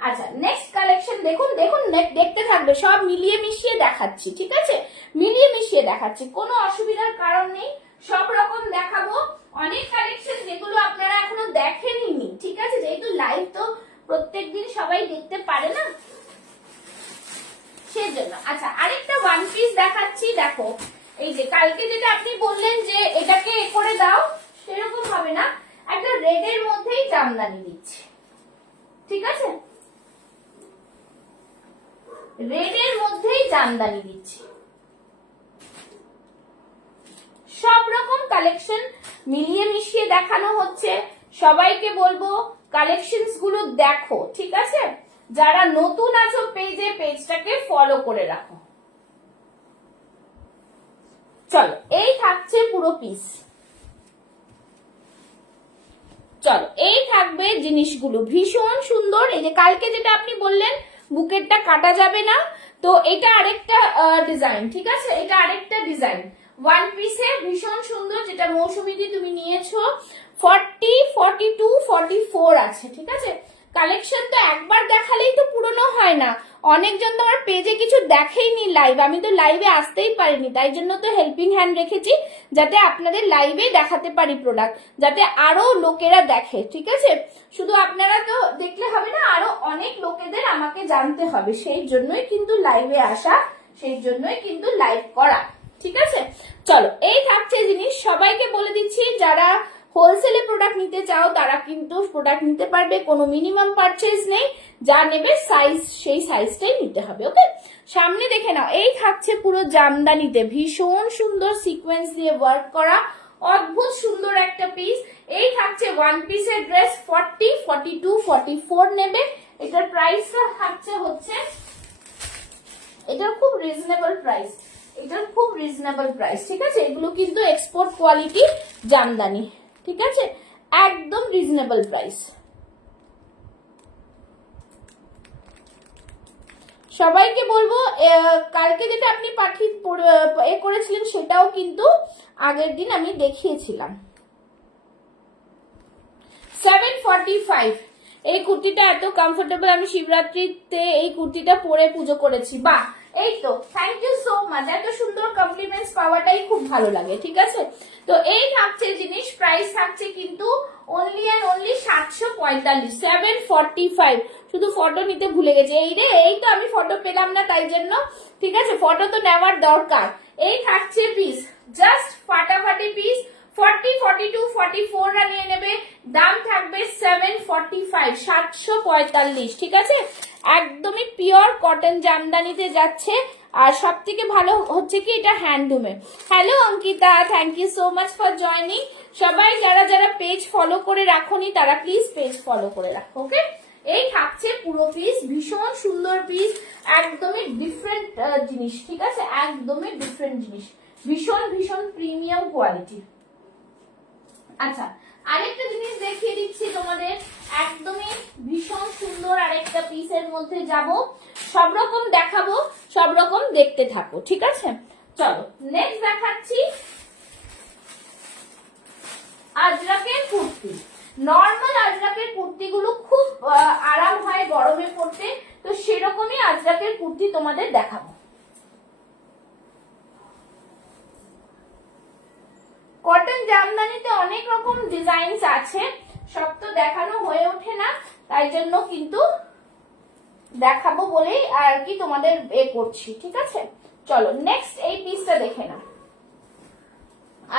আচ্ছা, নেক্সট কালেকশন দেখুন, দেখুন দেখতে থাকবে, সব মিলিয়ে মিশিয়ে দেখাচ্ছি, ঠিক আছে। মিলিয়ে মিশিয়ে দেখাচ্ছি, কোনো অসুবিধার কারণ নেই, সব রকম দেখাবো। অনেক কালেকশন যেগুলো আপনারা এখনো দেখেননি, ঠিক আছে, যেহেতু লাইভ তো প্রত্যেকদিন সবাই দেখতে পারে না, সেজন্য। আচ্ছা, আরেকটা ওয়ান পিস দেখাচ্ছি, দেখো। এই যে কালকে যেটা আপনি বললেন যে এটাকে করে দাও, সেরকম হবে না, একটা রেড এর মধ্যেই জামদানি দিচ্ছি, ঠিক আছে। রেড এর মধ্যেই জামদানি দিচ্ছি। সব রকম কালেকশন মিলিয়ে মিশিয়ে দেখানো হচ্ছে। সবাইকে বলবো কালেকশনস গুলো দেখো, ঠিক আছে। যারা নতুন আছো পেজে, পেজটাকে ফলো করে রাখো। চলো, এই থাকছে পুরো পিস। চলো, এই থাকবে জিনিসগুলো ভীষণ সুন্দর। এই যে কালকে যেটা আপনি বললেন বুকেটটা কাটা যাবে না, তো এটা আরেকটা ডিজাইন, ঠিক আছে। এটা আরেকটা ডিজাইন ওয়ান পিসে, ভীষণ সুন্দর, যেটা মৌসুমীদি তুমি নিয়েছো। 40, 42, 44 আছে, ঠিক আছে। কালেকশন তো একবার দেখালেই তো পুরনো হয় না। অনেকজন তো আমার পেজে কিছু দেখেইনি লাইভ, আমি তো লাইভে আসতেই পারিনি, তাই জন্য তো হেল্পিং হ্যান্ড রেখেছি, যাতে আপনাদের লাইভে দেখাতে পারি প্রোডাক্ট, যাতে আরো লোকেরা দেখে, ঠিক আছে। শুধু আপনারা তো দেখলে হবে না, আরো অনেক লোকেদের আমাকে জানতে হবে, সেই জন্যই কিন্তু লাইভে আসা, সেই জন্যই কিন্তু লাইভ করা, ঠিক আছে। চলো, এই থাকছে জিনিস, সবাইকে বলে দিচ্ছি যারা হোলসেলে প্রোডাক্ট নিতে চাও তারা কিন্তু প্রোডাক্ট নিতে পারবে, কোনো মিনিমাম পারচেজ নেই, যা নেবে সাইজ সেই সাইজটাই নিতে হবে, ওকে। সামনে দেখে নাও, এই থাকছে পুরো জামদানিতে, ভীষণ সুন্দর সিকোয়েন্স দিয়ে ওয়ার্ক করা, অদ্ভুত সুন্দর একটা পিস। এই থাকছে ওয়ান পিসের ড্রেস, 40, 42, 44 নেবে। এটার প্রাইসটা থাকছে হচ্ছে, এটার খুব রিজনেবল প্রাইস, এটার খুব রিজনেবল প্রাইস, ঠিক আছে। এগুলো কিন্তু এক্সপোর্ট কোয়ালিটি জামদানি, ঠিক আছে, একদম রিজনেবল প্রাইস। সবাইকে বলবো কালকে যেটা আপনি পাঠিয়ে করেছিলেন সেটাও কিন্তু আগের দিন আমি দেখিয়েছিলাম। 745, এই কুর্তিটা এত কমফোর্টেবল, আমি শিবরাত্রিতে এই কুর্তিটা পরে পুজো করেছি। বাহ, এই তো, থ্যাংক ইউ সো মাচ, এত সুন্দর কমপ্লিমেন্টস পাওয়াটাই খুব ভালো লাগে, ঠিক আছে। তো এই থাকছে জিনিস, প্রাইস থাকছে কিন্তু অনলি অ্যান্ড অনলি 745, 745। শুধু ফটো নিতে ভুলে গেছি, এই রে, এই তো আমি ফটো পেলাম না, তাই জন্য, ঠিক আছে, ফটো তো নেওয়ার দরকার। এই থাকছে পিস, জাস্ট ফাটাফাটি পিস, 40, 42, 44 রা নিয়ে নেবে, দাম থাকবে 745, 745, ঠিক আছে। একদমই পিওর কটন জামদানিতে যাচ্ছে, আর সব থেকে ভালো হচ্ছে কি এটা হ্যান্ডলুমে। Hello Ankita, thank you so much for joining. সবাই যারা যারা পেজ ফলো করে রাখোনি তারা প্লিজ পেজ ফলো করে রাখো, ওকে। এই থাকছে পুরো পিস, ভীষণ সুন্দর পিস, একদমই ডিফারেন্ট জিনিস, ঠিক আছে, একদমই ডিফারেন্ট জিনিস, ভীষণ ভীষণ প্রিমিয়াম কোয়ালিটি। আচ্ছা, আরেকটা জিনিস দেখিয়ে দিচ্ছি তোমাদের, একদমই ভীষণ সুন্দর আরেকটা পিসের মধ্যে যাব, সব রকম দেখাবো, সব রকম দেখতে থাকো, ঠিক আছে। চলো, নেক্সট দেখাচ্ছি আজরাকের কুর্তি। নর্মাল আজরাকের কুর্তিগুলো খুব আরাম হয় গরমে পড়তে, তো রকমই আজরাকের কুর্তি তোমাদের দেখাবো। কটন জামদানিতে অনেক রকম ডিজাইনস আছে, সব তো দেখানো হয়ে ওঠে না, তাই জন্য কিন্তু দেখাবো বলেই আর কি তোমাদের করছি। ঠিক আছে, চলো নেক্সট এই পিসটা দেখে নাও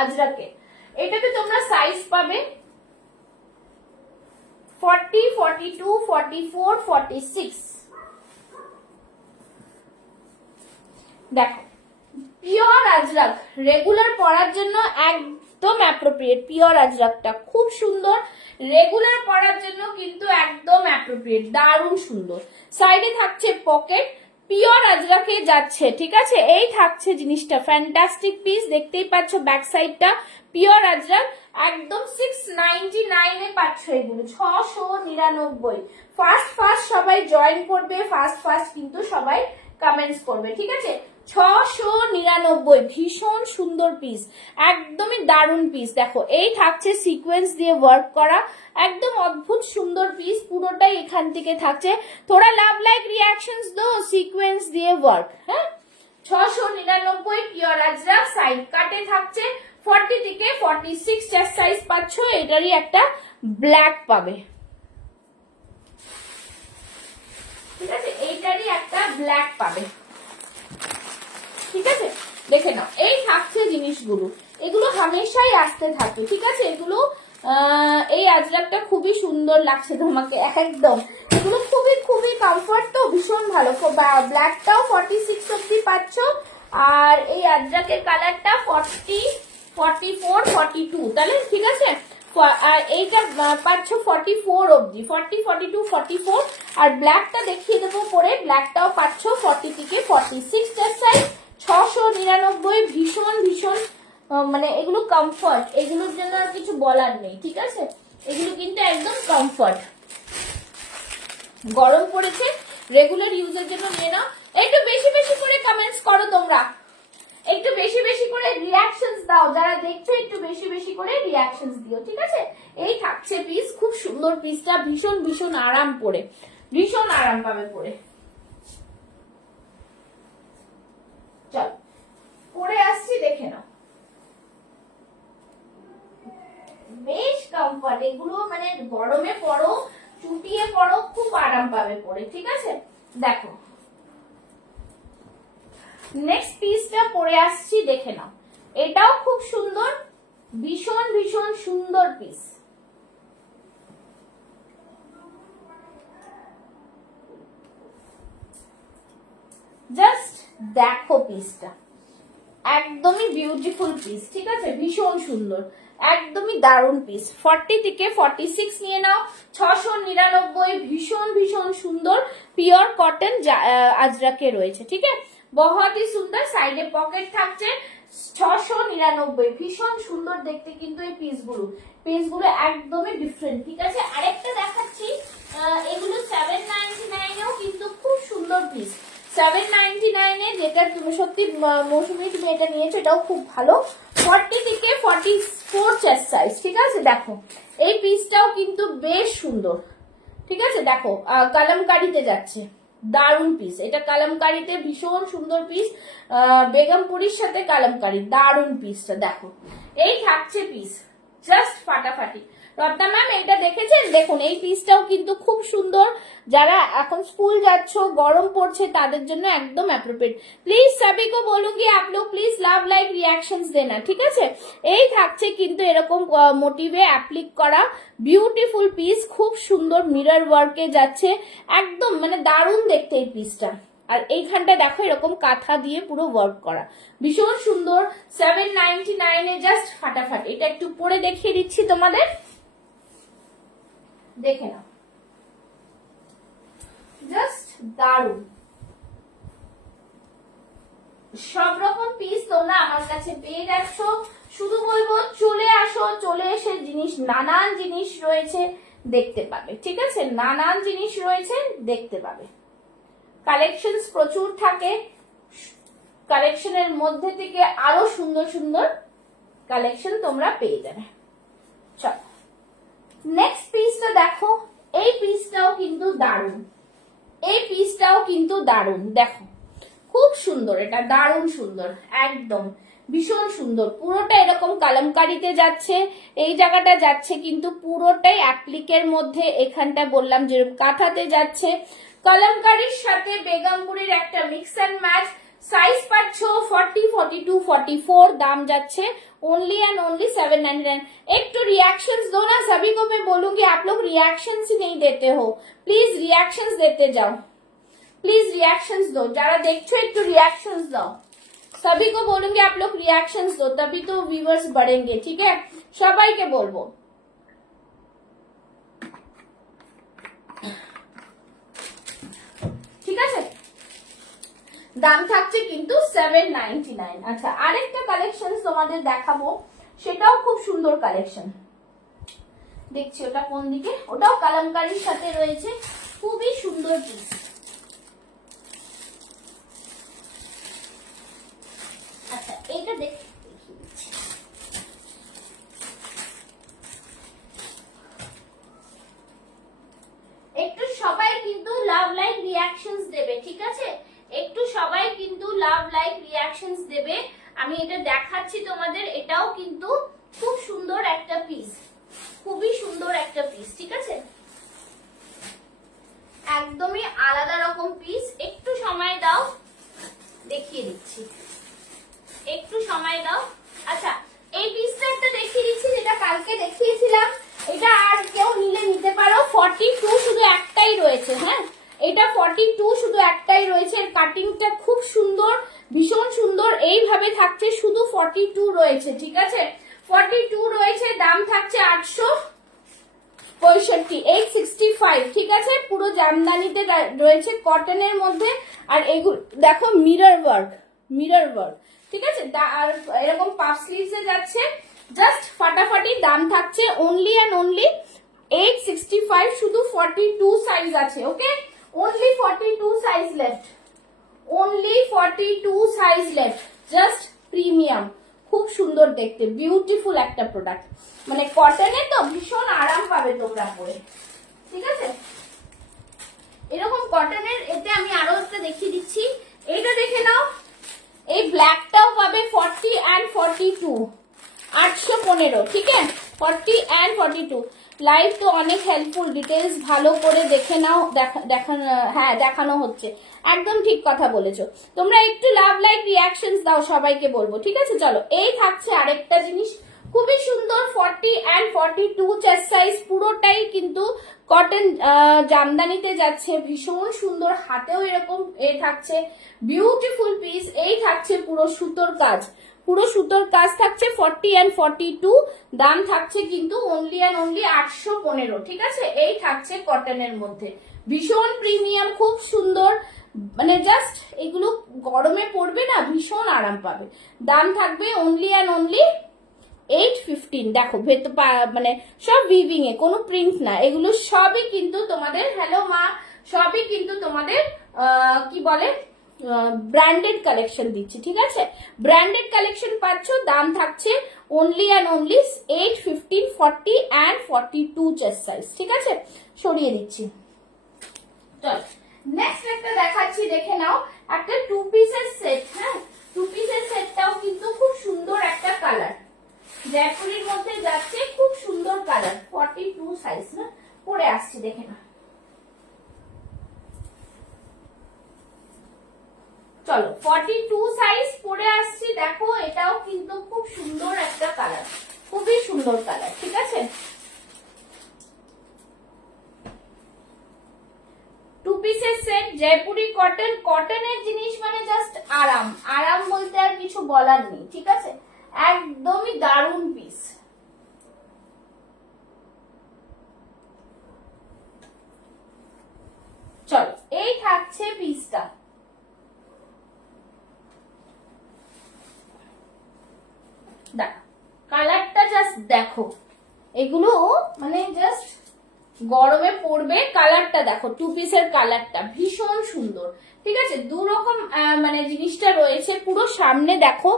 আজরাকে। এটাতে তোমরা সাইজ পাবে 40, 42, 44, 46। দেখো পিওর আজরাক, রেগুলার পরার জন্য একদম অ্যাপ্রোপ্রিয়েট। পিওর আজরাকটা খুব সুন্দর, রেগুলার পরার জন্য কিন্তু একদম অ্যাপ্রোপ্রিয়েট, দারুণ সুন্দর। সাইডে থাকছে পকেট, পিওর আজরাকে যাচ্ছে। ঠিক আছে, এই থাকছে জিনিসটা, ফ্যান্টাস্টিক পিস। দেখতেই পাচ্ছ ব্যাক সাইডটা পিওর আজরাক, একদম 699 এ পাচ্ছ এগুলো, 699। ফার্স্ট সবাই জয়েন করবে, ফার্স্ট কিন্তু সবাই কমেন্টস করবে। ঠিক আছে, 699, ভীষণ সুন্দর পিস, একদমই দারুণ পিস। দেখো এই থাকছে সিকোয়েন্স দিয়ে ওয়ার্ক করা, একদম অদ্ভুত সুন্দর পিস, পুরোটাই এখান থেকে থাকছে। থোড়া লাভ লাইক রিয়াকশনস দো, সিকোয়েন্স দিয়ে ওয়ার্ক। হ্যাঁ, 699 পিওর আজরাক। সাইড কাটে থাকছে 40 থেকে 46 চেস্ট সাইজ পাচ্ছ। এটারই একটা ব্ল্যাক পাবে। ঠিক আছে, এইটারই একটা ব্ল্যাক পাবে। ঠিক আছে, দেখে নাও এই থাকছে জিনিসগুলো, এগুলো হামেশাই আসতে থাকে। ঠিক আছে, এগুলো এই আজরাকটা খুবই সুন্দর লাগছে তোমাকে একদম, এগুলো খুবই খুবই কমফর্ট, তো ভীষণ ভালো। ব্ল্যাকটাও 46 অব্দি পাচ্ছ, আর এই আজরাকের কালারটা 40, 44, 42, তাহলে ঠিক আছে। আর এইটা পাচ্ছ 44 অব্দি, 40, 42, 44। আর ব্ল্যাকটা দেখিয়ে দেবো পরে, ব্ল্যাকটাও পাচ্ছ 40 থেকে 46 সাইজ, 699। ভীষণ ভীষণ মানে এগুলো কমফর্ট, এগুলোর জন্য আর কিছু বলার নেই। ঠিক আছে, এগুলো কিন্তু একদম কমফর্ট। গরম পড়েছে, রেগুলার ইউজের জন্য নিয়ে নাও। একটু বেশি বেশি করে কমেন্টস করো তোমরা, একটু বেশি বেশি করে রিয়াকশনস দাও, যারা দেখছো একটু বেশি বেশি করে রিয়াকশনস দিও। ঠিক আছে, এই থাকছে পিস, খুব সুন্দর পিসটা, ভীষণ ভীষণ আরাম পরে, ভীষণ আরাম পাবে পরে। চল পরে আসছি, দেখে নাও, বেশ কমফর্ট। এগুলো মানে গরমে পরো, চুটিয়ে পরো, খুব আরাম পাবে পরে। ঠিক আছে, দেখো নেক্সট পিসটা পরে আসছি, দেখে নাও। এটাও খুব সুন্দর, ভীষণ ভীষণ সুন্দর পিস। জাস্ট দেখো পিসটা, একদমই বিউটিফুল পিস। ঠিক আছে, ভীষণ সুন্দর, একদমই দারুণ পিস। 40 থেকে 46 নিয়ে নাও, 699। ভীষণ ভীষণ সুন্দর পিওর কটন আজরাকে রয়েছে। ঠিক আছে, বহুত হি সুন্দর। সাইডে পকেট থাকছে, 699। ভীষণ সুন্দর দেখতে কিন্তু এই পিসগুলো একদমই ডিফারেন্ট। ঠিক আছে, আরেকটা দেখাচ্ছি, এগুলো 799 এও কিন্তু খুব সুন্দর পিস। 799 এ, যেটা তুমি সত্যি মৌসুমী তুমি এটা নিয়েছো, এটাও খুব ভালো। 40 থেকে 44 চেস্ট সাইজ। ঠিক আছে, দেখো এই পিসটাও কিন্তু বেশ সুন্দর। ঠিক আছে, দেখো কালামকারিতে যাচ্ছে, দারুণ পিস। এটা কালামকারিতে ভীষণ সুন্দর পিস, বেগমপুরির সাথে কালামকারি, দারুণ পিসটা। দেখো এই থাকছে পিস, জাস্ট ফাটাফাটি। রত্না ম্যাম এটা দেখেছেন, দেখুন এই পিসটাও কিন্তু খুব সুন্দর। যারা এখন স্কুল যাচ্ছ, গরম পড়ছে, তাদের জন্য একদম অ্যাপ্রোপ্রিয়েট। প্লিজ সবই কো বলুঙ্গি আপ লোগ প্লিজ লাভ লাইক রিয়াকশনস দেনা। ঠিক আছে, এই থাকছে কিন্তু এরকম মোটিভে অ্যাপ্লিক করা বিউটিফুল পিস, খুব সুন্দর মিরর ওয়ার্কে যাচ্ছে, একদম মানে দারুণ দেখতে এই পিসটা। আর এইখানটা দেখো এরকম কাঁথা দিয়ে পুরো ওয়ার্ক করা, ভীষণ সুন্দর। 799 এ জাস্ট ফাটাফাটি। এটা একটু পরে দেখিয়ে দিচ্ছি তোমাদের, দেখে নাও, জাস্ট দারুণ। সব রকম পিস তোমরা আমার কাছে পেয়ে যাচ্ছ, শুধু বলবো চলে আসো, চলে এসে জিনিস, নানান জিনিস রয়েছে দেখতে পাবে। ঠিক আছে, নানান জিনিস রয়েছে দেখতে পাবে। কালেকশনস প্রচুর থাকে, কালেকশনের মধ্যে থেকে আরো সুন্দর সুন্দর কালেকশন তোমরা পেয়ে যাবে। চল নেক্সট পিসটা দেখো, এই পিসটাও কিন্তু দারুণ, এই পিসটাও কিন্তু দারুণ, দেখো খুব সুন্দর, এটা দারুণ সুন্দর, একদম ভীষণ সুন্দর। পুরোটা এরকম কালামকারিতে যাচ্ছে, এই জায়গাটা যাচ্ছে কিন্তু পুরোটাই অ্যাপ্লিকের মধ্যে, এখানটা বললাম যেরকম কাঁথাতে যাচ্ছে। কালামকারির সাথে বেগমপুরির একটা মিক্স অ্যান্ড ম্যাচ। সাইজ পাচ্ছ 40, 42, 44, দাম যাচ্ছে ओनली एंड ओनली 799। एक तो रिएक्शंस दो ना, सभी को मैं बोलूंगी आप लोग रिएक्शंस ही नहीं देते हो, प्लीज रिएक्शंस देते जाओ, प्लीज रिएक्शंस दो, जरा देखो एक तो रिएक्शंस दो, सभी को बोलूंगी आप लोग रिएक्शंस दो, तभी तो व्यूअर्स बढ़ेंगे, ठीक है, सबाई के बोलबो। ঠিক আছে, দাম থাকছে কিন্তু 799। আচ্ছা, আরেকটা কালেকশন তোমাদের দেখাবো, সেটাও খুব সুন্দর কালেকশন। দেখছি ওটা কোন দিকে, ওটাও কালামকারীর সাথে রয়েছে, খুবই সুন্দর পিস। আচ্ছা, এইটা দেখি, একটু সবাই কিন্তু লাভ লাইক রিঅ্যাকশনস দেবে, ঠিক আছে, একটু সবাই কিন্তু লাভ লাইক রিঅ্যাকশনস দেবে। আমি এটা দেখাচ্ছি তোমাদের, এটাও কিন্তু খুব সুন্দর একটা পিস, খুবই সুন্দর একটা পিস, ঠিক আছে, একদমই আলাদা রকম পিস। একটু সময় দাও, দেখিয়ে দিচ্ছি, একটু সময় দাও। আচ্ছা, এই পিসটা একটা দেখিয়ে দিচ্ছি, যেটা কালকে দেখিয়েছিলাম, এটা আর কেউ নিলে নিতে পারো। 42 শুধু একটাই রয়েছে, হ্যাঁ এটা 42 শুধু একটাই রয়েছে। কাটিংটা খুব সুন্দর, ভীষণ সুন্দর, এইভাবে থাকছে, শুধু 42 রয়েছে, ঠিক আছে, 42 রয়েছে, দাম থাকছে 865, 865, ঠিক আছে, পুরো জামদানিতে রয়েছে, কটনের মধ্যে। আর এগুলো দেখো মিরর ওয়ার্ক, মিরর ওয়ার্ক, ঠিক আছে, আর এরকম পাফ স্লিভসে যাচ্ছে, জাস্ট ফাটাফাটি। দাম থাকছে অনলি অ্যান্ড অনলি 865, শুধু 42 সাইজ আছে, ওকে, only 42 size left, only 42 size left, just premium, খুব সুন্দর দেখতে, বিউটিফুল একটা প্রোডাক্ট, মানে কটনে তো ভীষণ আরাম পাবে তোমরা পরে, ঠিক আছে। এরকম কটনের এতে আমি আরো একটা দেখিয়ে দিচ্ছি, এইটা দেখে নাও, এই ব্ল্যাকটাও পাবে 40 and 42, 815, ঠিক আছে, 40 and 42। লাইভ তো অনেক হেল্পফুল, ডিটেলস ভালো করে দেখে নাও, হ্যাঁ দেখানো হচ্ছে, একদম ঠিক কথা বলেছো। তোমরা একটু লাভ লাইক রিঅ্যাকশনস দাও, সবাইকে বলবো, ঠিক আছে। চলো, এই থাকছে আরেকটা জিনিস, খুবই সুন্দর, 40 and 42 চেস্ট সাইজ, পুরোটাই কিন্তু কটন জামদানিতে যাচ্ছে, ভীষণ সুন্দর, হাতেও এরকম থাকছে, বিউটিফুল পিস। এই থাকছে পুরো সুতোর কাজ, পুরো সুতোর কাজ থাকছে, 40 and 42, দাম থাকছে কিন্তু অনলি অ্যান্ড অনলি 815, ঠিক আছে। এই থাকছে কটনের মধ্যে, ভীষণ প্রিমিয়াম, খুব সুন্দর, মানে জাস্ট এগুলো গরমে পড়বে না, ভীষণ আরাম পাবে। দাম থাকবে অনলি অ্যান্ড অনলি 815। দেখো ভেতর মানে সব উইভিং এ, কোনো প্রিন্ট না, এগুলো সবই কিন্তু তোমাদের, হ্যালো মা, সবই কিন্তু তোমাদের কি বলে ব্র্যান্ডেড কালেকশন দিচ্ছি, ঠিক আছে, ব্র্যান্ডেড কালেকশন পাচ্ছ। দাম থাকছে only and only 815, 40 and 42 chest size, ঠিক আছে, সরিয়ে দিচ্ছি। চল নেক্সট একটা দেখাচ্ছি, দেখে নাও, একটা 2 পিসের সেট, হ্যাঁ 2 পিসের সেটটাও কিন্তু খুব সুন্দর একটা কালার, জয়পুরির মধ্যে যাচ্ছে, খুব সুন্দর কালার, 42 সাইজ না, পরে আসছি, দেখে না। চলো 42 সাইজ পরে আসছি, দেখো এটাও কিন্তু খুব সুন্দর একটা কালার, খুবই সুন্দর কালার, ঠিক আছে। 2 পিসের সেট, জয়পুরি কটন, কটনের জিনিস মানে জাস্ট আরাম, আরাম বলতে আর কিছু বলার নেই, ঠিক আছে, একদমই দারুণ পিস। চলো, এই থাকছে পিসটা, কালারটা জাস্ট দেখো, এগুলো মানে জাস্ট গরমে পরবে। কালারটা দেখো, টু পিসের কালারটা ভীষণ সুন্দর, ঠিক আছে। দু রকম মানে জিনিসটা রয়েছে। পুরো সামনে দেখো,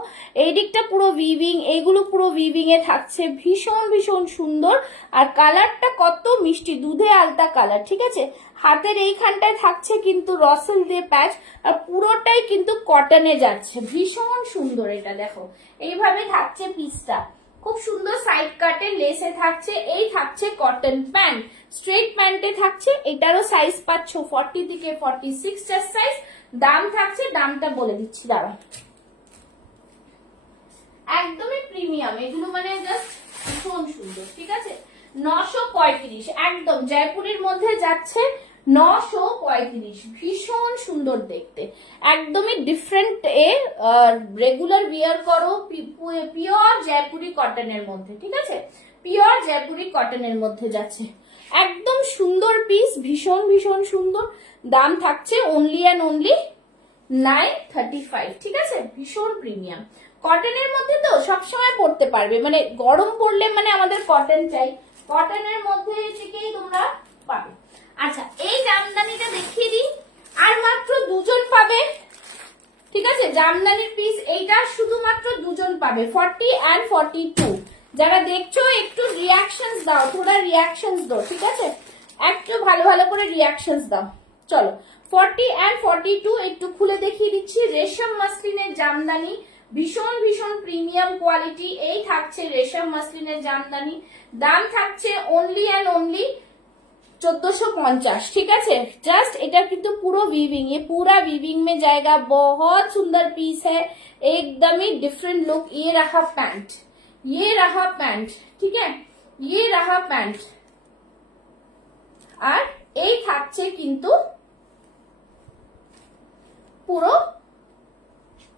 এই দিকটা পুরো উইভিং, এইগুলো পুরো উইভিং এ থাকছে, ভীষণ ভীষণ সুন্দর। আর কালারটা কত মিষ্টি, দুধে আলতা কালার, ঠিক আছে। হাতের এইখানটায় থাকছে কিন্তু রসেল দিয়ে প্যাচ, আর পুরোটাই কিন্তু কটনে যাচ্ছে, ভীষণ সুন্দর। এটা দেখো এইভাবে থাকছে পিসটা, খুব সুন্দর। সাইড কাটে লেসে থাকছে। এই থাকছে কটন প্যান্ট, স্ট্রেট প্যান্টে থাকছে। এটারও সাইজ পাচ্ছ 40 থেকে 46 চেস্ট সাইজ। দাম থাকছে, দামটা বলে দিচ্ছি দাঁড়া, একদমই প্রিমিয়াম এগুলো, মানে জাস্ট ভীষণ সুন্দর, ঠিক আছে। 935, একদম জয়পুরের মধ্যে যাচ্ছে 935, ভীষণ সুন্দর দেখতে, একদমই ডিফারেন্ট। এ রেগুলার বিয়ার করো, পিওর জয়পুরি কটনের মধ্যে, ঠিক আছে। পিওর জয়পুরি কটনের মধ্যে যাচ্ছে, একদম সুন্দর পিস, ভীষণ ভীষণ সুন্দর। দাম থাকছে অনলি অ্যান্ড অনলি 935, ঠিক আছে। ভীষণ প্রিমিয়াম কটনের মধ্যে, তো সবসময় পড়তে পারবে, মানে গরম পড়লে মানে আমাদের কটন চাই, কটনের মধ্যে থেকেই তোমরা পাবে। আচ্ছা, এই জামদানিটা দেখিয়ে দিই, আর মাত্র দুজন পাবে, ঠিক আছে। জামদানির পিস এইটা শুধুমাত্র দুজন পাবে, 40 and 42। যারা দেখছো একটু রিয়াকশনস দাও, থোড়া রিয়াকশনস দাও, ঠিক আছে। একটু ভালো ভালো করে রিয়াকশনস দাও। চলো, 40 and 42 একটু খুলে দেখিয়ে দিচ্ছি। রেশম মাসলিনের জামদানি, ভীষণ ভীষণ প্রিমিয়াম কোয়ালিটি। এই থাকছে রেশম মাসলিনের জামদানি, দাম থাকছে অনলি অ্যান্ড অনলি 1450, ठीक है। जस्ट এটা কিন্তু পুরো वीविंग, ये पूरा वीविंग में जाएगा। बहुत सुंदर पीस है, एकदम ही डिफरेंट लुक। ये रहा पैंट, ये रहा पैंट, ठीक है, ये रहा पैंट। আর এই থাকছে কিন্তু পুরো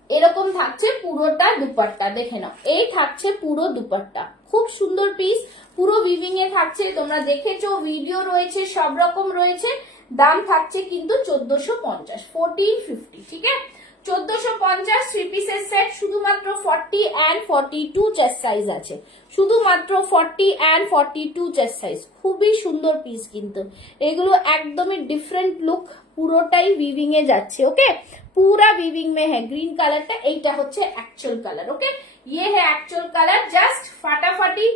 এরকম থাকছে পুরোটা দুপাট্টা, দেখে নাও। এই থাকছে পুরো দুপাট্টা, খুব সুন্দর পিস, পুরো উইভিং এ থাকছে। তোমরা দেখেছো, ভিডিও রয়েছে, সব রকম রয়েছে। দাম থাকছে কিন্তু 1450, 1450, ঠিক আছে। 1450 থ্রি পিসের সেট, শুধুমাত্র 40 and 42 চেস্ট সাইজ আছে, শুধুমাত্র 40 and 42 চেস্ট সাইজ। খুবই সুন্দর পিস কিন্তু এগুলো, একদমই ডিফারেন্ট লুক, পুরোটাই উইভিং এ যাচ্ছে। ওকে, पूरा वीविंग में है। ग्रीन कलरটা এইটা হচ্ছে অ্যাকচুয়াল কালার। ওকে, ये है অ্যাকচুয়াল কালার। জাস্ট ফাটাফাটি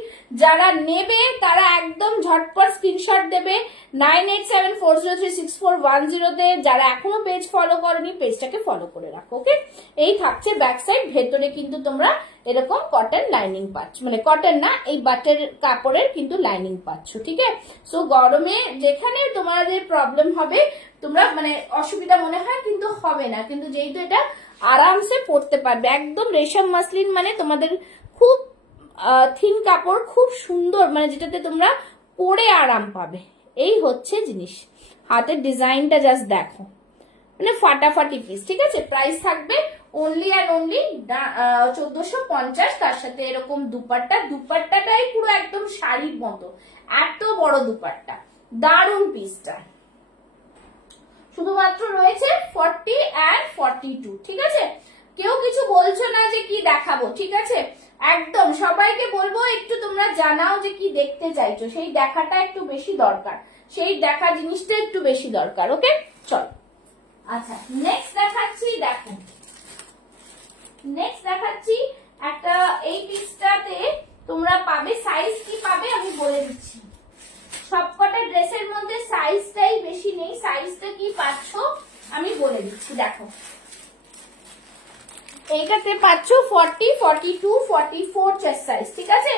যারা নেবে তারা একদম ঝটপট স্ক্রিনশট দেবে 9874036410 তে। যারা এখনো পেজ ফলো করনি, পেজটাকে ফলো করে রাখো। ওকে, এই থাকছে ব্যাক সাইড। ভেতরে কিন্তু তোমরা এরকম কটন লাইনিং পাচ্ছ, মানে কটন না, এই বাটের কাপড়ের কিন্তু লাইনিং পাচ্ছ, ঠিক আছে। সো গরমে যেখানে তোমাদের প্রবলেম হবে, তোমরা মানে অসুবিধা মনে হয় কিন্তু হবে না, কিন্তু যেহেতু এটা আরামসে পরতে পারবে। একদম রেশম মাসলিন, মানে তোমাদের খুব থিন কাপড়, খুব সুন্দর, মানে যেটাতে তোমরা পরে আরাম পাবে। এই হচ্ছে জিনিস, হাতের ডিজাইনটা জাস্ট দেখো, মানে ফাটাফাটি পিস, ঠিক আছে। প্রাইস থাকবে অনলি অ্যান্ড অনলি 1450। তার সাথে এরকম দুপাট্টা, দুপাট্টাটাই পুরো একদম শাড়ির মতো, এত বড় দুপাট্টা, দারুণ পিসটা। শুধুমাত্র রয়েছে 40 and 42, ঠিক আছে। কেউ কিছু বলছো না যে কি দেখাবো, ঠিক আছে। একদম সবাইকে বলবো একটু তোমরা জানাও যে কি দেখতে চাইছো, সেই দেখাটা একটু বেশি দরকার, সেই দেখা জিনিসটা একটু বেশি দরকার। ওকে, চল। আচ্ছা, নেক্সট দেখাচ্ছি, দেখো নেক্সট দেখাচ্ছি একটা। এই পিসটাতে তোমরা পাবে, সাইজ কি পাবে আমি বলে দিচ্ছি। সবকটা ড্রেসের মধ্যে সাইজটাই বেশি নেই, সাইজটা কি পাচ্ছ আমি বলে দিচ্ছি। দেখো, এইটাতে পাচ্ছ 40, 42, 44 চেস্ট সাইজ, ঠিক আছে।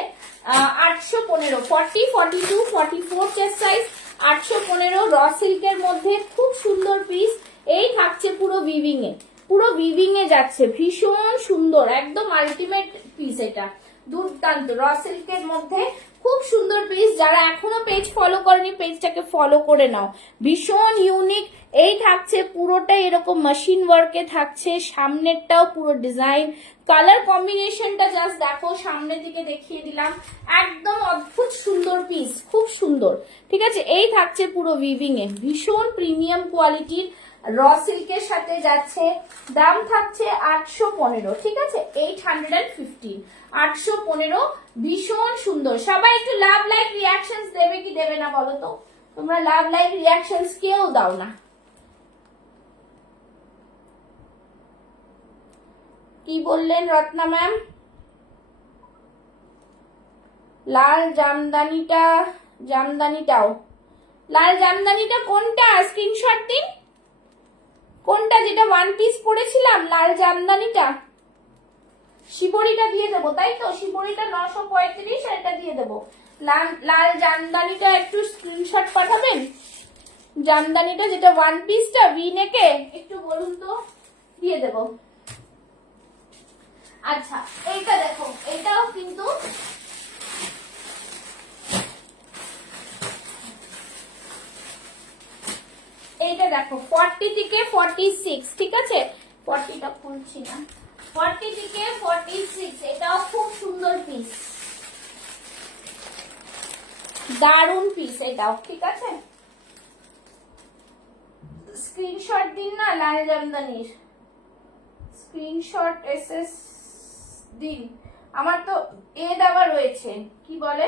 815, 40, 42, 44 চেস্ট সাইজ, 815 র সিল্কের মধ্যে, খুব সুন্দর পিস। এই থাকছে পুরো উইভিং এ, পুরো উইভিং এ যাচ্ছে, ভীষণ সুন্দর, একদম আলটিমেট পিস। এটা দুর্দান্ত র সিল্কের মধ্যে, খুব সুন্দর পিস। যারা এখনো পেজ ফলো করেনি, পেজটাকে ফলো করে নাও, ভীষণ ইউনিক। এই থাকছে পুরোটাই এরকম মেশিন ওয়ার্কে থাকছে, সামনেরটাও পুরো ডিজাইন, কালার কম্বিনেশনটা জাস্ট দেখো, সামনে থেকে দেখিয়ে দিলাম, একদম অদ্ভুত সুন্দর পিস, খুব সুন্দর, ঠিক আছে। এই থাকছে পুরো উইভিং এ, ভীষণ প্রিমিয়াম কোয়ালিটির র সিল্কের সাথে যাচ্ছে। দাম থাকছে 815, ঠিক আছে, 815, 815, ভীষণ সুন্দর। সবাই একটু লাভ লাইক রিয়াকশনস দেবে কি দেবে না বলো তো, তোমরা লাভ লাইক রিয়াকশনস কেউ দাও না। কি বললেন রত্না ম্যাম? লাল জামদানিটাও লাল জামদানিটা কোনটা? স্ক্রিনশট দিন। কোনটা? যেটা ওয়ান পিস পরেছিলাম লাল জামদানিটা? শিবরিটা দিয়ে দেবো, তাই তো? শিবরিটা 935 আর এটা দিয়ে দেবো। লাল জামদানিটা একটু স্ক্রিনশট পাঠাবেন। জামদানিটা যেটা ওয়ান পিসটা ভি নেকে, একটু বলুন তো, দিয়ে দেবো। আচ্ছা এইটা দেখো, এটাও কিন্তু এইটা দেখো 40 থেকে 46, ঠিক আছে? 40টা খুলছি না, 40 থেকে 46, এটাও খুব সুন্দর পিস, দারুন পিস এটাও, ঠিক আছে? স্ক্রিনশট দিন না লাল জামদানির, স্ক্রিনশট এসএস দিন। আমার তো এ দেওয়া রয়েছে, কি বলে,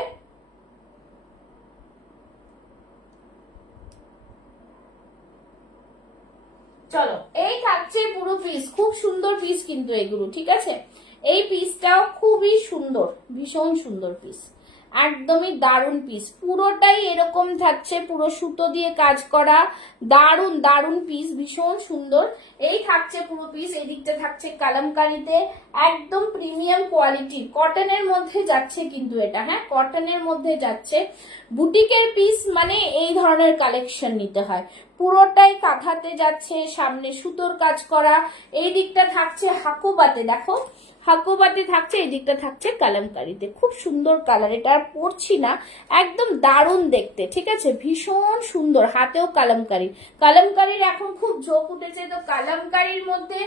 চলো এই থাকছে পুরো পিস। খুব সুন্দর পিস কিন্তু এগুলো, ঠিক আছে? এই পিসটাও খুবই সুন্দর, ভীষণ সুন্দর পিস, একদমই দারুন পিস। পুরোটাই এরকম থাকছে, পুরো সুতো দিয়ে কাজ করা, দারুন দারুন পিস, ভীষণ সুন্দর। এই থাকছে পুরো পিস। এই দিকটা থাকছে কালামকারীতে, একদম প্রিমিয়াম কোয়ালিটি, কটনের মধ্যে যাচ্ছে কিন্তু এটা, হ্যাঁ কটনের মধ্যে যাচ্ছে। বুটিকের পিস মানে এই ধরনের কালেকশন নিতে হয়। পুরোটাই কাঁথাতে যাচ্ছে, সামনে সুতোর কাজ করা, এই দিকটা থাকছে হাকুবাতে, দেখো হাকুবাতে থাকছে, এই দিকটা থাকছে কালামকারীতে। খুব সুন্দর কালার, এটা আর পরছি না, একদম দারুণ দেখতে, ঠিক আছে? ভীষণ সুন্দর, হাতেও কালামকারী। কালামকারীর এখন খুব ঝোঁক উঠেছে, তো কালামকারীর মধ্যে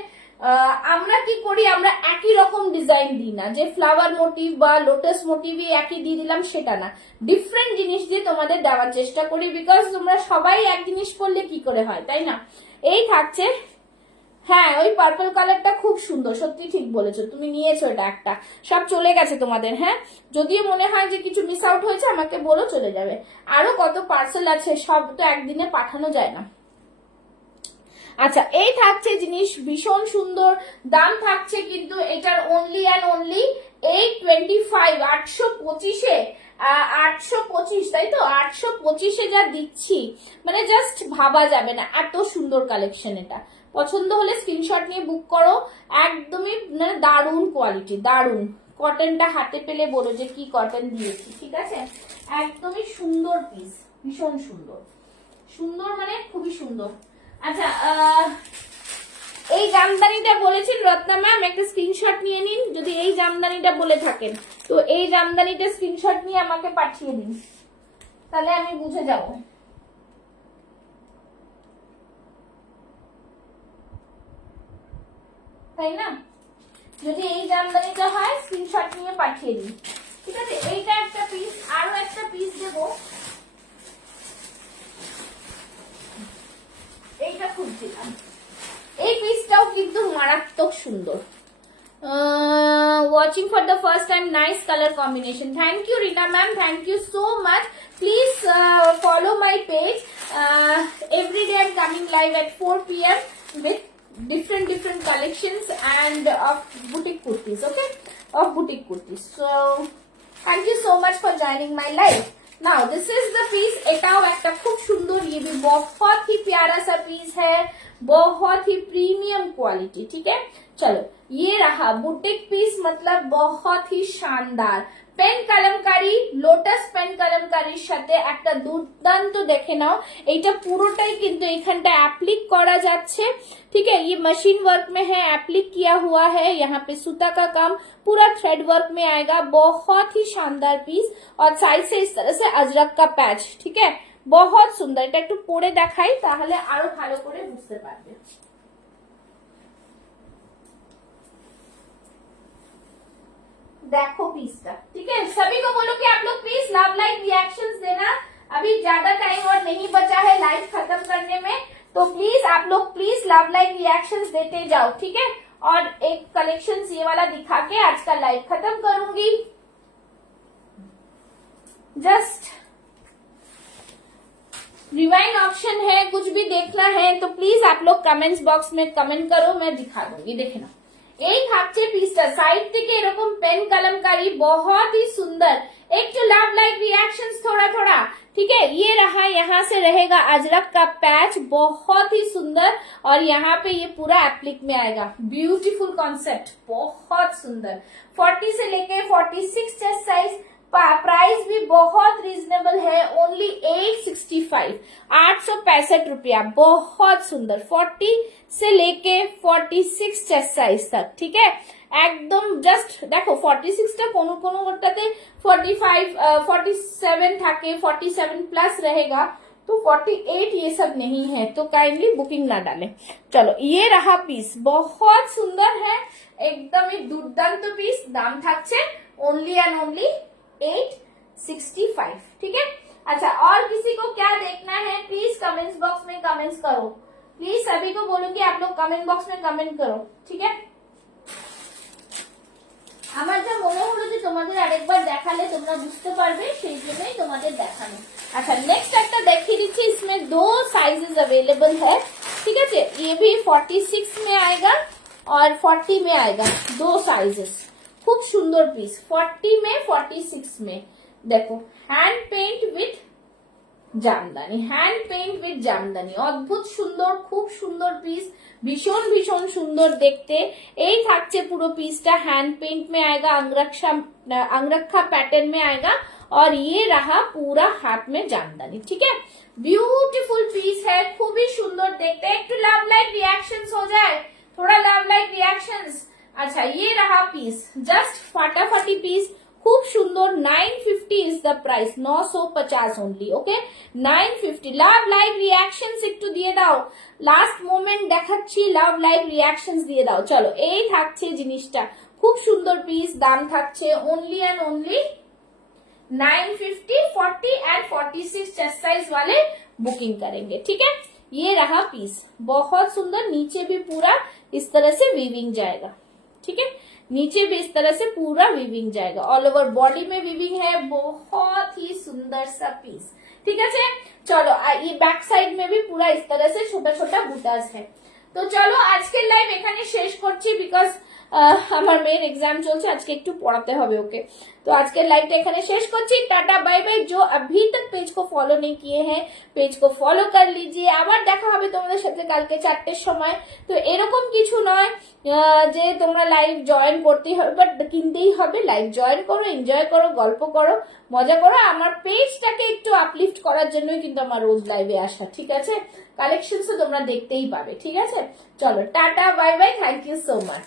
আমরা কি করি, আমরা একই রকম ডিজাইন দিই না, যে ফ্লাওয়ার মোটিভ বা লোটাস মোটিভই একই দিয়ে দিলাম সেটা না, ডিফারেন্ট জিনিস দিয়ে তোমাদের দেওয়ার চেষ্টা করি, বিকজ তোমরা সবাই এক জিনিস করলে কি করে হয়, তাই না? এই থাকছে, হ্যাঁ ওই পার্পল কালারটা খুব সুন্দর, সত্যি ঠিক বলেছো, তুমি নিয়েছো এটা একটা, সব চলে গেছে তোমাদের, হ্যাঁ যদিও মনে হয় যে কিছু মিস আউট হয়েছে আমাকে বলো, চলে যাবে। আরো কত পার্সেল আছে, সব তো একদিনে পাঠানো যায় না। আচ্ছা এই থাকছে জিনিস, ভীষণ সুন্দর, দাম থাকছে কিন্তু এটার অনলি অ্যান্ড অনলি 825, 825-এ 825, তাই তো? 825-এ যা দিচ্ছি, মানে জাস্ট ভাবা যাবে না, এত সুন্দর কালেকশন। এটা পছন্দ হলে স্ক্রিনশট নিয়ে বুক করো, একদমই মানে দারুণ কোয়ালিটি, দারুণ। কটনটা হাতে পেলে বলো যে কি কটন দিয়েছি, ঠিক আছে? একদমই সুন্দর পিস, ভীষণ সুন্দর, সুন্দর মানে খুবই সুন্দর। আচ্ছা এই জামদানিটা বলেছেন রত্না ম্যাম, একটা স্ক্রিনশট নিয়ে নিন যদি এই জামদানিটা বলে থাকেন, তো এই জামদানিটা স্ক্রিনশট নিয়ে আমাকে পাঠিয়ে দিন, তাহলে আমি বুঝে যাব। তাই না? যদি এই জামদানিটা হয় স্ক্রিনশট নিয়ে পাঠিয়ে দিন, ঠিক আছে? এইটা একটা পিস, আরো একটা পিস দেবো, এইটা খুঁজছিলাম, এই পিসটাও কিন্তু মারাত্মক সুন্দর। Watching for the first time, nice color combination. Thank you Rita ma'am, thank you so much. Please follow my page. Every day I'm coming live at 4 p.m. with different collections and of boutique kurtis, okay? Of boutique kurtis. So thank you so much for joining my live. Now this is the piece, एटाओ एकटा खूब सुंदर, ये भी बहुत ही प्यारा सा piece है, बहुत ही प्रीमियम क्वालिटी, ठीक है? चलो ये रहा बुटीक पीस, मतलब बहुत ही शानदार पेन कलमकारी, लोटस पेन कलमकारीर साथे একটা দুর্দান্ত, দেখে নাও এইটা পুরোটাই কিন্তু এখানটা অ্যাপ্লিক করা যাচ্ছে, ठीक है? ये मशीन वर्क में है, एप्लिक किया हुआ है, यहाँ पे सूता का काम पूरा थ्रेड वर्क में आएगा, बहुत ही शानदार पीस, और साइड से इस तरह से अजरक का पैच, ठीक है? बहुत सुंदर। এটা একটু পরে দেখাই তাহলে আরো ভালো করে বুঝতে পারবে। देखो पीसटा, ठीक है? सभी को बोलो कि आप लोग प्लीज लव लाइक रिएक्शंस देना, अभी ज्यादा टाइम और नहीं बचा है लाइव खत्म करने में, तो प्लीज आप लोग प्लीज लव लाइक रिएक्शंस देते जाओ, ठीक है? और एक कलेक्शन ये वाला दिखा के आज का लाइव खत्म करूंगी। जस्ट रिवाइंड ऑप्शन है, कुछ भी देखना है तो प्लीज आप लोग कमेंट्स बॉक्स में कमेंट करो, मैं दिखा दूंगी। देखे ना, এই থাকছে পিসটা সাইড থেকে এরকম পেন कलमकारी, बहुत ही सुंदर। एक तो लव लाइक रिएक्शंस थोड़ा थोड़ा, ठीक है। ये रहा, यहाँ से रहेगा अजरक का पैच, बहुत ही सुंदर। और यहाँ पे ये पूरा एप्लिक में आएगा, ब्यूटीफुल कॉन्सेप्ट, बहुत सुंदर। 40 से लेके 46 चेस्ट साइज, प्राइस भी बहुत रीजनेबल है, ओनली 865, 865 रुपया, बहुत सुंदर। 40 से लेके 46 चेस्ट साइज तक, ठीक है। एकदम जस्ट देखो 46টা কোনো কোনো ওটাতে 45 47 থাকে, 47 प्लस रहेगा, तो 48 ये सब नहीं है, तो काइंडली बुकिंग ना डालें। चलो ये रहा पीस, बहुत सुंदर है, एकदम ही दुर्दांत पीस। दाम থাকছে ओनली एंड ओनली 865, ठीक है। अच्छा, और किसी को क्या देखना है प्लीज कमेंट्स बॉक्स में कमेंट्स करो, प्लीज सभी को बोलूंगी आप लोग कमेंट बॉक्स में कमेंट करो, ठीक है। আমার যা মনে হলো যে তোমাদের আরেকবার দেখালে তোমরা বুঝতে পারবে, সেই জন্যই তোমাদের দেখানো। अच्छा, नेक्स्ट একটা দেখিয়ে দিচ্ছি, इसमें 2 साइजेस अवेलेबल है, ठीक है। ये भी 46 में आएगा और 40 में आएगा, 2 साइजेस, खूब सुंदर पीस। 40 में 46 में देखो, hand paint with Jamdani, hand paint with Jamdani, অদ্ভুত সুন্দর, খুব সুন্দর পিস, ভীষণ ভীষণ সুন্দর দেখতে। এই থাকছে পুরো পিসটা, हैंड पेंट में आएगा, अंगरखा पैटर्न में आएगा, और ये रहा पूरा हाथ में জামদানি, ठीक है। ब्यूटीफुल पीस है, खूब ही सुंदर देखते। एक तो लव लाइक रिएक्शंस हो जाए, थोड़ा लव लाइक रिएक्शंस। अच्छा, ये रहा पीस, जस्ट फाटाफाटी पीस, खूब सुंदर। 950 is the price, 950 only, okay. 950 love like reactions একটু দিয়ে দাও, লাস্ট মোমেন্ট দেখাচ্ছি, লাভ লাইক রিঅ্যাকশনস দিয়ে দাও। চলো, এই থাকছে জিনিসটা, খুব সুন্দর পিস, দাম থাকছে only and only 950। 40 and 46 chest size वाले बुकिंग करेंगे, ठीक है। ये रहा पीस, बहुत सुंदर, नीचे भी पूरा इस तरह से वीविंग जाएगा, ठीक है। नीचे भी इस तरह से पूरा वीविंग जाएगा, ऑल ओवर बॉडी में वीविंग है, बहुत ही सुंदर सा पीस, ठीक है। चलो, ये बैक साइड में भी पूरा इस तरह से छोटा छोटा बुटास है। तो चलो আজকের লাইভ এখানে শেষ করছি, বিকজ আমার মেন एग्जाम চলছে, আজকে একটু পড়াতে হবে ওকে। तो আজকের লাইভটা এখানে শেষ করছি, টাটা বাই বাই। जो अभी तक पेज को फॉलो नहीं किए हैं, पेज को फॉलो कर लीजिए। আবার দেখা হবে তোমাদের সাথে কালকে 4টের সময়। তো এরকম কিছু নয় যে তোমরা লাইভ জয়েন করতেই হবে, বাট কিনতেই হবে। লাইভ জয়েন করো, এনজয় করো, গল্প করো, মজা করো। আমার পেজটাকে একটু আপলিফট করার জন্যই কিন্তু আমার রোজ লাইভে আসা, ঠিক আছে। কালেকশনসও তোমরা দেখতেই পাবে, ঠিক আছে। চলো, tata bye bye, thank you so much.